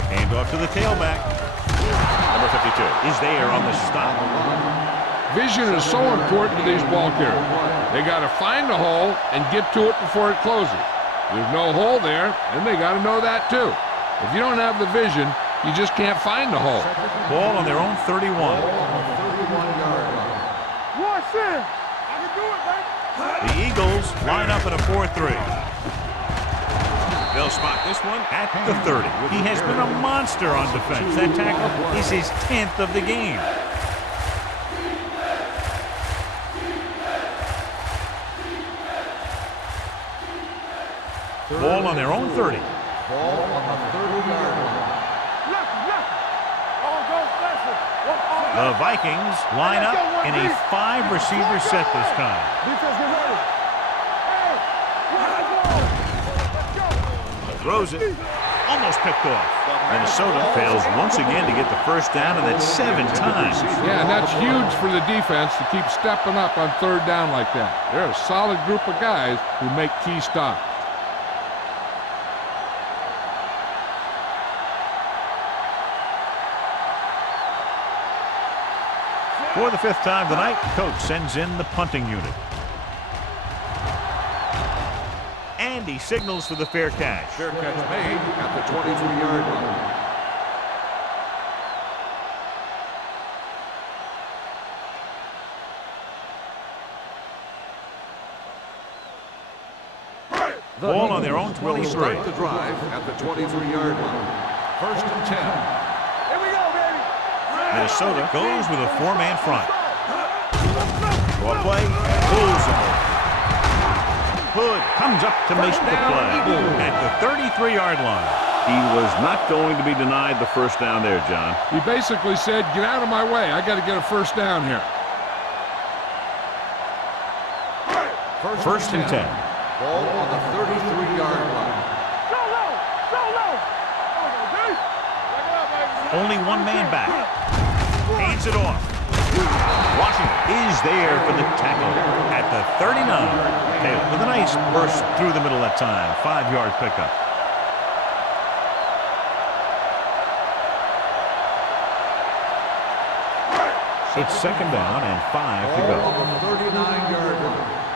Hand off to the tailback. Number 52 is there on the stop. Vision is so important to these ball carriers. They got to find the hole and get to it before it closes. There's no hole there, and they got to know that too. If you don't have the vision, you just can't find the hole. Ball on their own 31. Watch it. I can do it, man. The Eagles line up in a 4-3. They'll spot this one at the 30. He has been a monster on defense. That tackle is his 10th of the game. Ball on their own 30. Ball on the 30-yard line. The Vikings line up in a 5-receiver set this time. Defense, get ready. Throws it. Almost picked off. Minnesota fails once again to get the first down, and that's 7 times. Yeah, and that's huge for the defense to keep stepping up on third down like that. They're a solid group of guys who make key stops. For the 5th time tonight, coach sends in the punting unit. And he signals for the fair catch. Fair catch made at the 23-yard line. Ball on their own Will 23. start the drive at the 23-yard line. 1st and 10. Here we go, baby. Minnesota goes with a 4-man front. Draw play, pulls him over. Hood comes up to make the play at the 33-yard line. He was not going to be denied the first down there, John. He basically said, get out of my way. I got to get a first down here. 1st and 10. Ball on the 33-yard line. Go low. Go low. Only one man back. Hands it off. Washington is there for the tackle at the 39. Taylor with a nice burst through the middle that time. 5-yard pickup. It's 2nd down and 5 to go. Ball on the 39-yard line.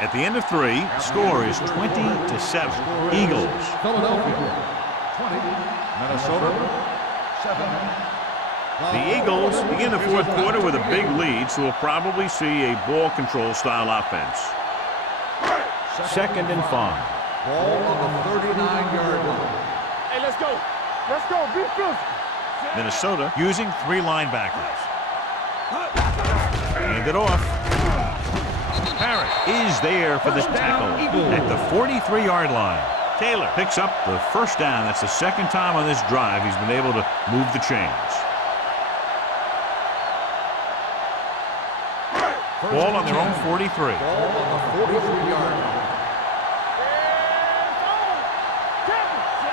At the end of 3, score is 20-7. Eagles. Philadelphia 20, Minnesota 7. The Eagles begin the 4th quarter with a big lead, so we'll probably see a ball control style offense. 2nd and 5. Ball on the 39-yard line. Hey, let's go. Let's go. Be physical. Minnesota using 3 linebackers. Hand it off. Parrott is there for the tackle at the 43-yard line. Taylor picks up the first down. That's the 2nd time on this drive he's been able to move the chains. Ball on their own 43. Ball on the 43-yard line.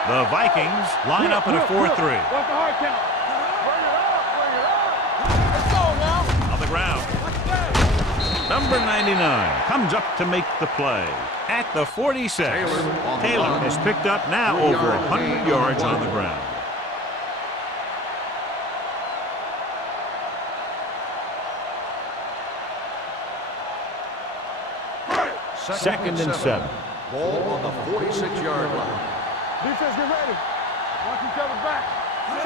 The Vikings line up in a 4-3. What's the hard count? Bring it up. Bring it up. Let's go now. On the ground. Number 99 comes up to make the play at the 46. Taylor has picked up now over 100 yards on the ground. Second and 7. Ball on the 46-yard line. Defense, get ready. Watch each other back.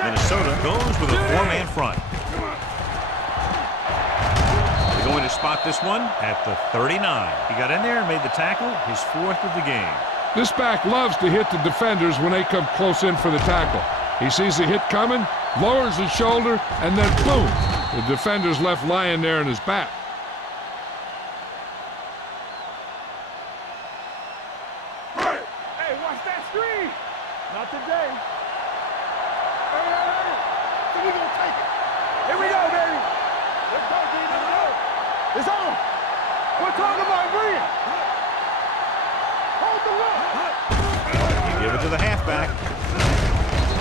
Minnesota goes with a 4-man front. They're going to spot this one at the 39. He got in there and made the tackle, his 4th of the game. This back loves to hit the defenders when they come close in for the tackle. He sees the hit coming, lowers his shoulder, and then boom, the defender's left lying there in his back. Hey, watch that screen. Not today. Hey. So we gonna take it. Here we go, baby. Let's go, D. Let's go. It's on. We're talking about Green. Hold the look. You give it to the halfback.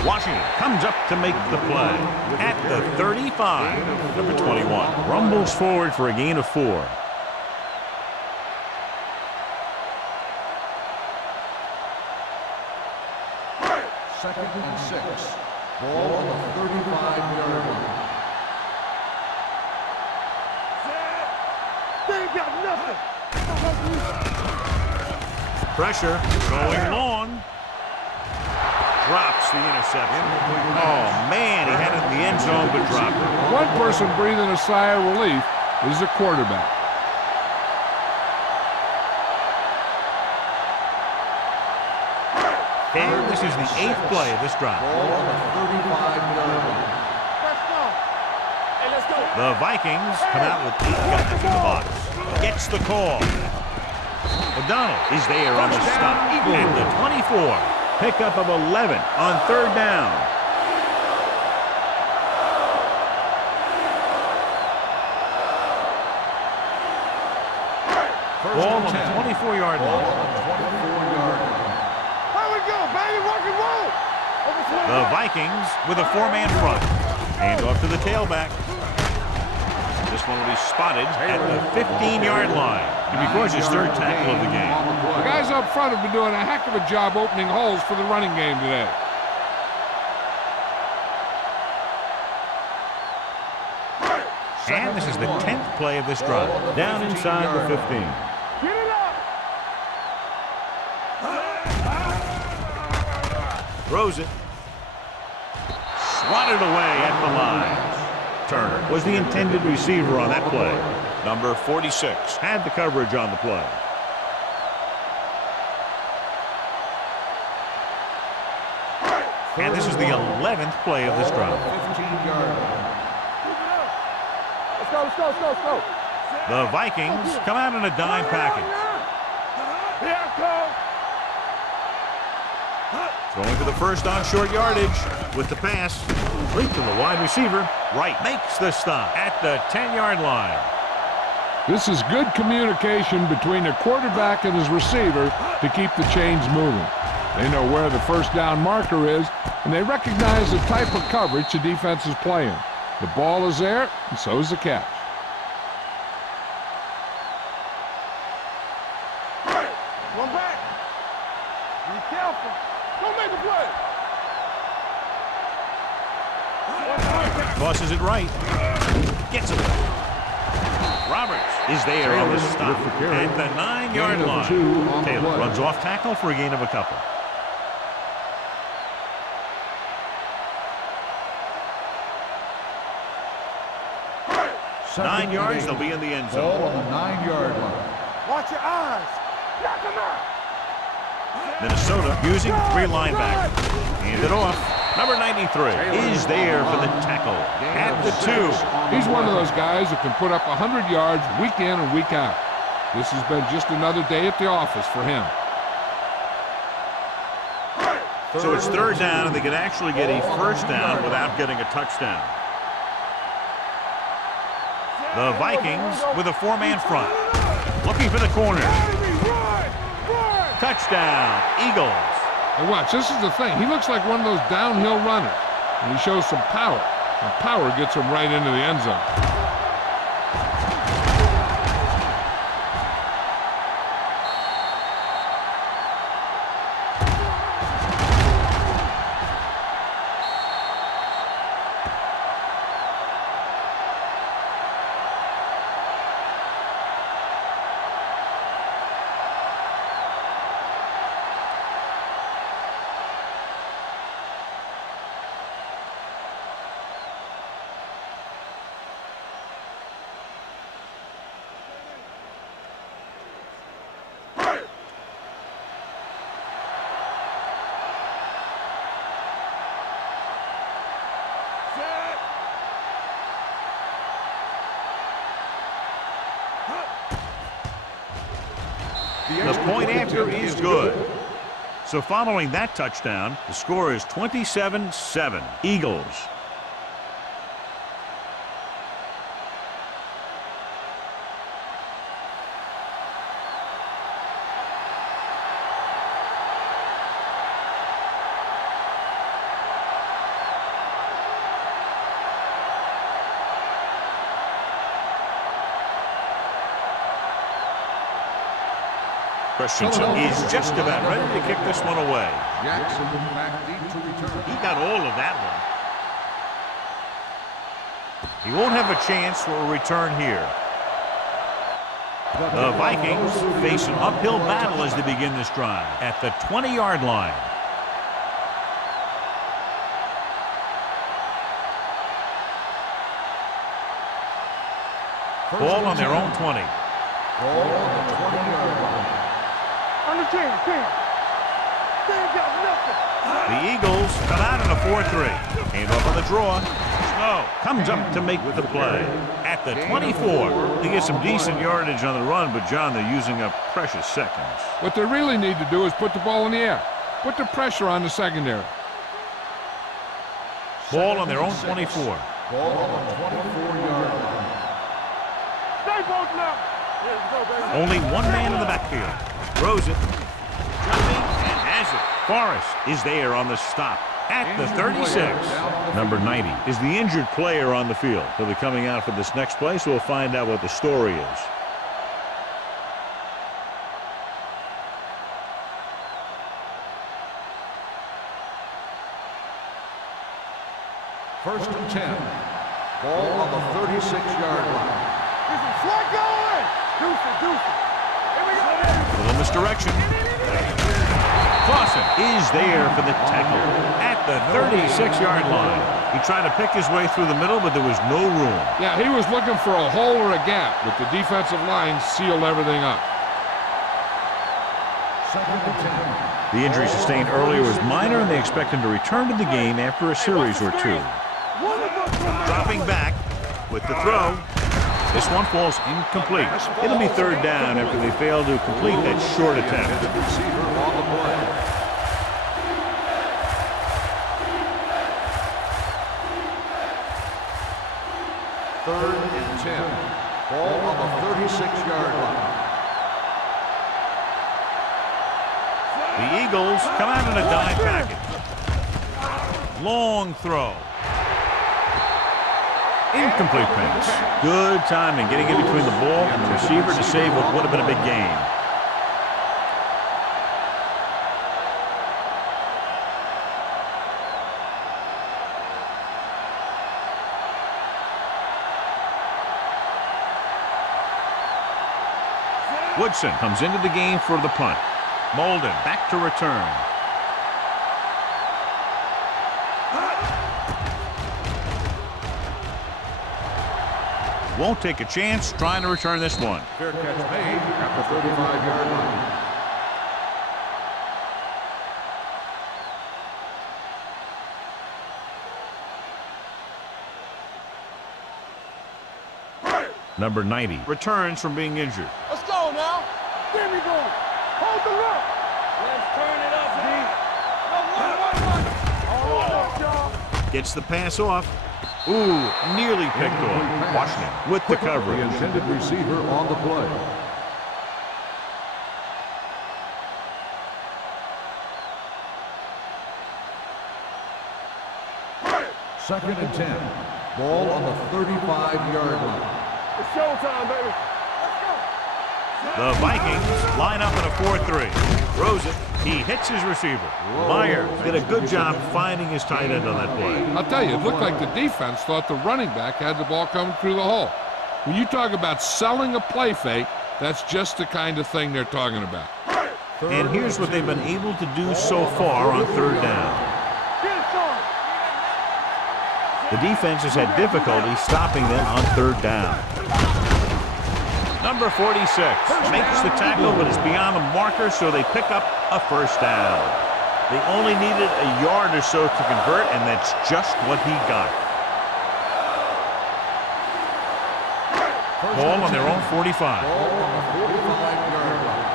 Washington comes up to make the play at the 35. Number 21 rumbles forward for a gain of 4. Second and 6. Ball on the 35-yard line. They ain't got nothing. Pressure going long. Drops the interception. Oh, man, he had it in the end zone but dropped it. One person breathing a sigh of relief is the quarterback. And this is the 8th play of this drive. Ball on the 35-yard line. Let's go. Hey, let's go. The Vikings come out with 8 guys in the box. Gets the call. O'Donnell is there on the stop. And the 24. Pickup of 11 on 3rd down. Ball on the 24-yard line. Here we go, baby. Rock and roll. The Vikings with a 4-man front. Hand off to the tailback. This one will be spotted at the 15-yard line. He records his 3rd tackle of the game. The guys up front have been doing a heck of a job opening holes for the running game today. And this is the 10th play of this drive. Down inside the 15. Get it up. Throws it. Swatted away at the line. Turner was the intended receiver on that play. Number 46 had the coverage on the play. And this is the 11th play of this drive. 15-yard line. Let's go, let's go, let's go, let's go. The Vikings come out in a dime package. Here I come. Going for the first on short yardage with the pass. Complete to the wide receiver. Wright makes the stop at the 10-yard line. This is good communication between the quarterback and his receiver to keep the chains moving. They know where the first down marker is, and they recognize the type of coverage the defense is playing. The ball is there, and so is the catch. One back. Be careful. Don't make a play. Tosses it right. Gets it. Roberts is there on the stop at the 9-yard line. Taylor runs off tackle for a gain of a couple. Second 9 yards, and they'll 8. be in the end Ball zone. on the 9-yard line. Watch your eyes. Knock him out. Minnesota using 3 linebackers. Hand it off. Number 93 is there for the tackle at the 2. He's one of those guys who can put up 100 yards week in and week out. This has been just another day at the office for him. So it's 3rd down, and they can actually get a first down without getting a touchdown. The Vikings with a 4-man front. Looking for the corner. Touchdown, Eagles. And watch, this is the thing. He looks like one of those downhill runners. And he shows some power. And power gets him right into the end zone. The point after is good. So following that touchdown, the score is 27-7. Eagles. Christensen is just about ready to kick this one away. Jackson back deep to return. He got all of that one. He won't have a chance for a return here. The Vikings face an uphill battle as they begin this drive at the 20-yard line. Ball on their own 20. Ball on the 20-yard line. On the 10. They got nothing. The Eagles come out in a 4-3. Came up on the draw. Snow comes up to make the play. At the 24, they get some decent yardage on the run, but, John, they're using up precious seconds. What they really need to do is put the ball in the air. Put the pressure on the secondary. Ball on their own 24. Ball on the 24-yard line. Stay both now. Only one man in the backfield. Throws it. Jumping and has it. Forrest is there on the stop at the 36. Number 90 is the injured player on the field. He'll be coming out for this next play, so we'll find out what the story is. First and 10. Ball on the 36-yard line. This is slug going. Deuce. Here we go. A little misdirection. Clausen is there for the tackle at the 36-yard line. He tried to pick his way through the middle, but there was no room. Yeah, he was looking for a hole or a gap, but the defensive line sealed everything up. Second and 10. The injury sustained earlier was minor, and they expect him to return to the game after a series or two. Dropping back with the throw. This one falls incomplete. It'll be third down after they fail to complete that short attempt. Receiver on the play. Third and 10. Ball on the 36-yard line. The Eagles come out in a dime package. Long throw. Incomplete pass. Good timing, getting in between the ball and the receiver to save what would have been a big gain. Woodson comes into the game for the punt. Molden back to return. Won't take a chance trying to return this one. Fair catch made at the 35-yard line. Number 90 returns from being injured. Let's go now. There we go. Hold the look. Let's turn it up, D. Run. Gets the pass off. Ooh, nearly picked off. Washington with the The coverage. intended receiver on the play. Second and 10. Ball on the 35-yard line. It's showtime, baby. The Vikings line up in a 4-3. Throws it. He hits his receiver. Myers did a good job finding his tight end on that play. I'll tell you, it looked like the defense thought the running back had the ball coming through the hole. When you talk about selling a play fake, that's just the kind of thing they're talking about. And here's what they've been able to do so far on third down. The defense has had difficulty stopping them on third down. Number 46 makes the tackle, but it's beyond the marker, so they pick up a first down. They only needed a yard or so to convert, and that's just what he got. Ball on their own 45. Ball on the 45-yard line.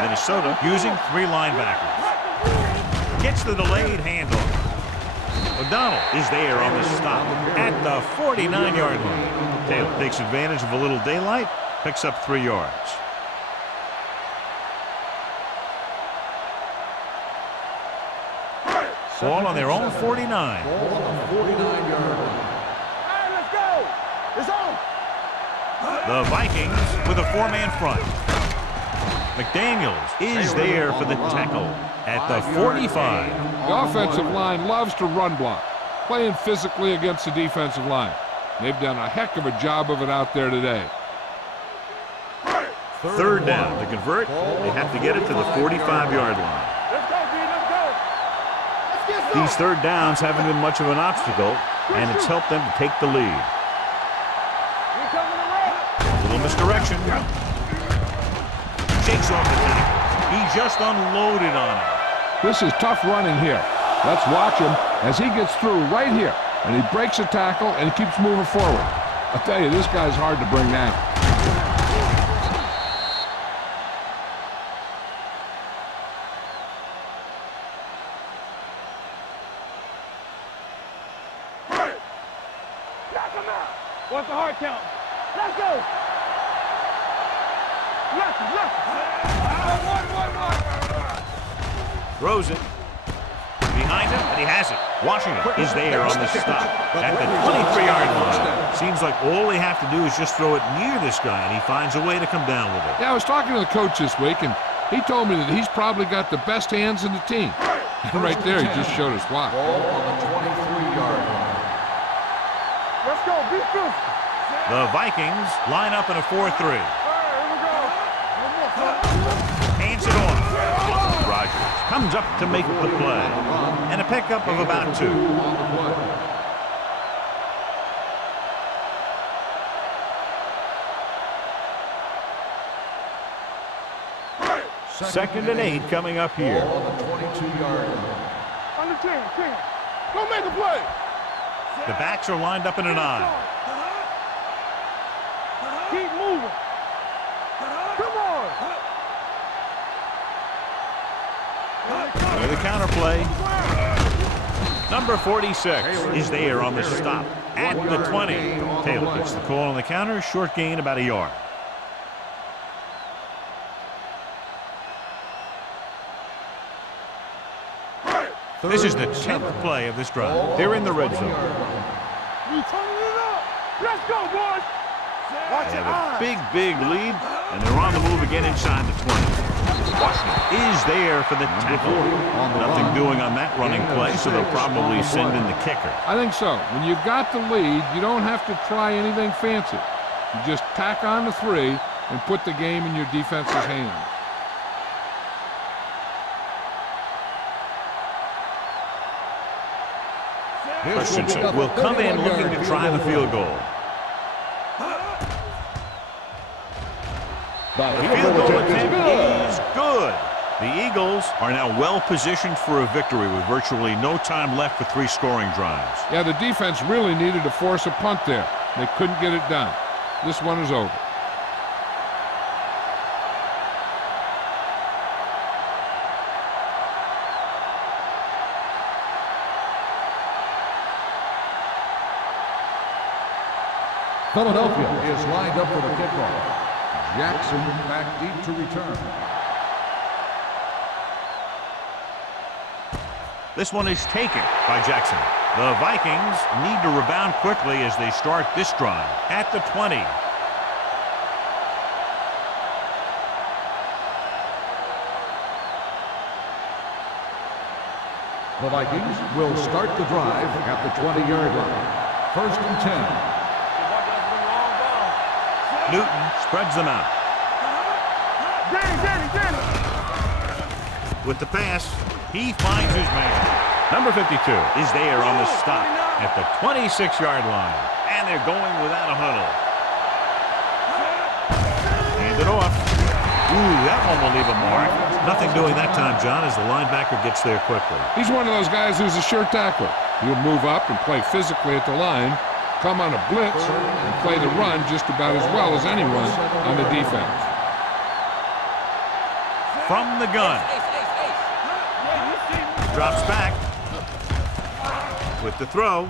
Minnesota using three linebackers. Gets the delayed handoff. O'Donnell is there on the stop at the 49-yard line. Taylor takes advantage of a little daylight, picks up 3 yards. Ball on their own 49. Ball on the 49-yard line. Hey, let's go. It's on. The Vikings with a four-man front. McDaniels is there for the tackle at the 45. The offensive line loves to run block, playing physically against the defensive line. They've done a heck of a job of it out there today. Third down. To convert, they have to get it to the 45-yard line. Let's go, D. Let's go. Let's get some. These third downs haven't been much of an obstacle, and it's helped them to take the lead. Here coming the red. Little misdirection. Shakes off the tackle. He just unloaded on him. This is tough running here. Let's watch him as he gets through right here. And he breaks a tackle and he keeps moving forward. I'll tell you, this guy's hard to bring down. Knock him out. What's the hard count? Let's go. Left. Throws it. Behind him, and he has it. Washington is there on the stop at the 23-yard line. Seems like all they have to do is just throw it near this guy, and he finds a way to come down with it. Yeah, I was talking to the coach this week, and he told me that he's probably got the best hands in the team. And right there, he just showed us why. Ball on the 23-yard line. Let's go. Be good. The Vikings line up in a 4-3. All right, here we go. Hands it off. Rodgers comes up to make the play. And a pickup of about 2. On the play. Second and 8 coming up here. Ball on the 22-yard line. On the 10. Go make a play. The backs are lined up in a 9. Keep moving. Come on. With the counter play. Number 46 is there on the stop at the 20. Taylor gets the call on the counter. Short gain about a yard. This is the 10th play of this drive. They're in the red zone. We turning it up. Let's go, boys. Watch They your have a eyes. big lead, and they're on the move again inside the 20. Washington is there for the tackle. Nothing doing on that running play, so they'll probably send in the kicker. I think so. When you've got the lead, you don't have to try anything fancy. You just tack on the 3 and put the game in your defense's hands. Christensen will come in looking to try the field goal. The field goal attempt is good. The Eagles are now well positioned for a victory with virtually no time left for 3 scoring drives. Yeah, the defense really needed to force a punt there. They couldn't get it done. This one is over. Philadelphia is lined up for the kickoff. Jackson back deep to return. This one is taken by Jackson. The Vikings need to rebound quickly as they start this drive at the 20. The Vikings will start the drive at the 20-yard line. First and 10. Newton spreads them out. Danny. With the pass, he finds his man. Number 52 is there on the stop at the 26-yard line. And they're going without a huddle. Hand it off. Ooh, that one will leave a mark. Nothing doing that time, John, as the linebacker gets there quickly. He's one of those guys who's a sure tackler. He'll move up and play physically at the line, come on a blitz, and play the run just about as well as anyone on the defense. From the gun. Drops back. With the throw.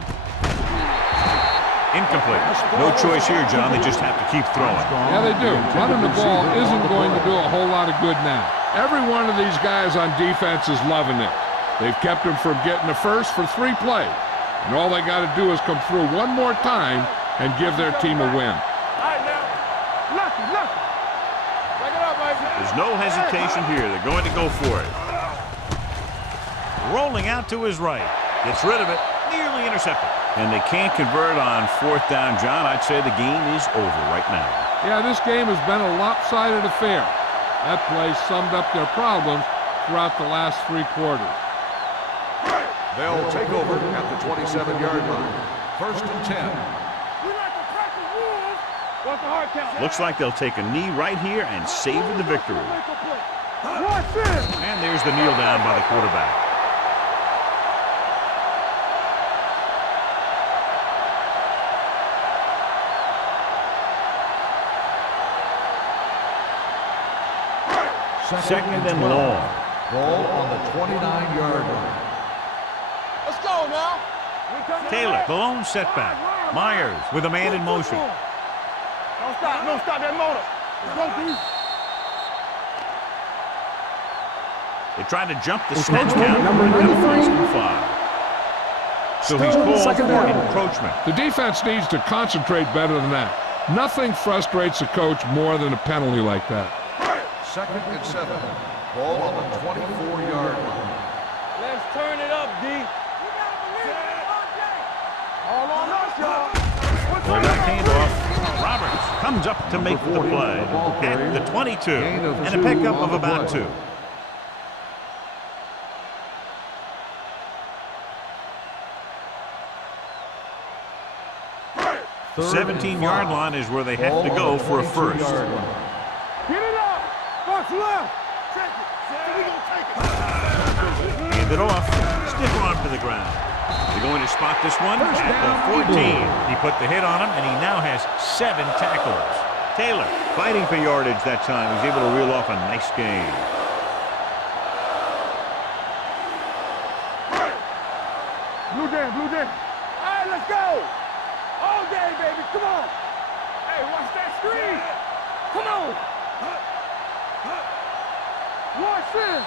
Incomplete. No choice here, John. They just have to keep throwing. Yeah, they do. Running the ball isn't going to do a whole lot of good now. Every one of these guys on defense is loving it. They've kept them from getting the first for 3 plays. And all they got to do is come through one more time and give their team a win. All right, now. No hesitation here. They're going to go for it. Rolling out to his right. Gets rid of it. Nearly intercepted. And they can't convert on 4th down, John. I'd say the game is over right now. Yeah, this game has been a lopsided affair. That play summed up their problems throughout the last 3 quarters. They'll take over at the 27-yard line. 1st and 10. We like to practice rules. What's the hard count? Looks like they'll take a knee right here and savor the victory. Watch this. And there's the kneel down by the quarterback. Second and long. Ball on the 29-yard line. Let's go now. Taylor, the lone setback. Myers with a man in motion. Don't stop that motor. Let's go, D. They tried to jump the snap Encroachment, count. number 93. So he's Still called second for down. encroachment. The defense needs to concentrate better than that. Nothing frustrates a coach more than a penalty like that. 2nd and 7. Ball on the 24-yard line. Let's turn it up, D. All on us, y'all. Well, that handoff. Roberts comes up to make the play at the 22. And a pickup of about 2. The 17-yard line is where they have to go for a first. Get it up. Watch left. Check it. We gonna take it. Hand it off. Stiff arm to the ground. They're going to spot this one at the 14. He put the hit on him, and he now has 7 tackles. Taylor fighting for yardage that time. He's able to reel off a nice game. Blue day, blue day. All right, let's go. All day, baby. Come on. Hey, watch that screen. Come on. Watch this.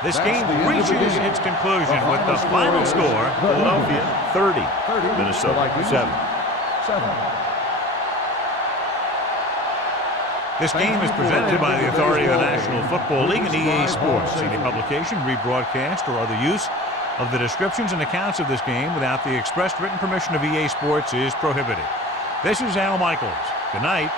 This That's game the end of the reaches game. its conclusion The with the final final score score, is Philadelphia 30, 30, Minnesota Vikings 7. 7. This game is presented by the authority of the National Football League and EA Sports. Any publication, rebroadcast, or other use of the descriptions and accounts of this game without the expressed written permission of EA Sports is prohibited. This is Al Michaels. Good night.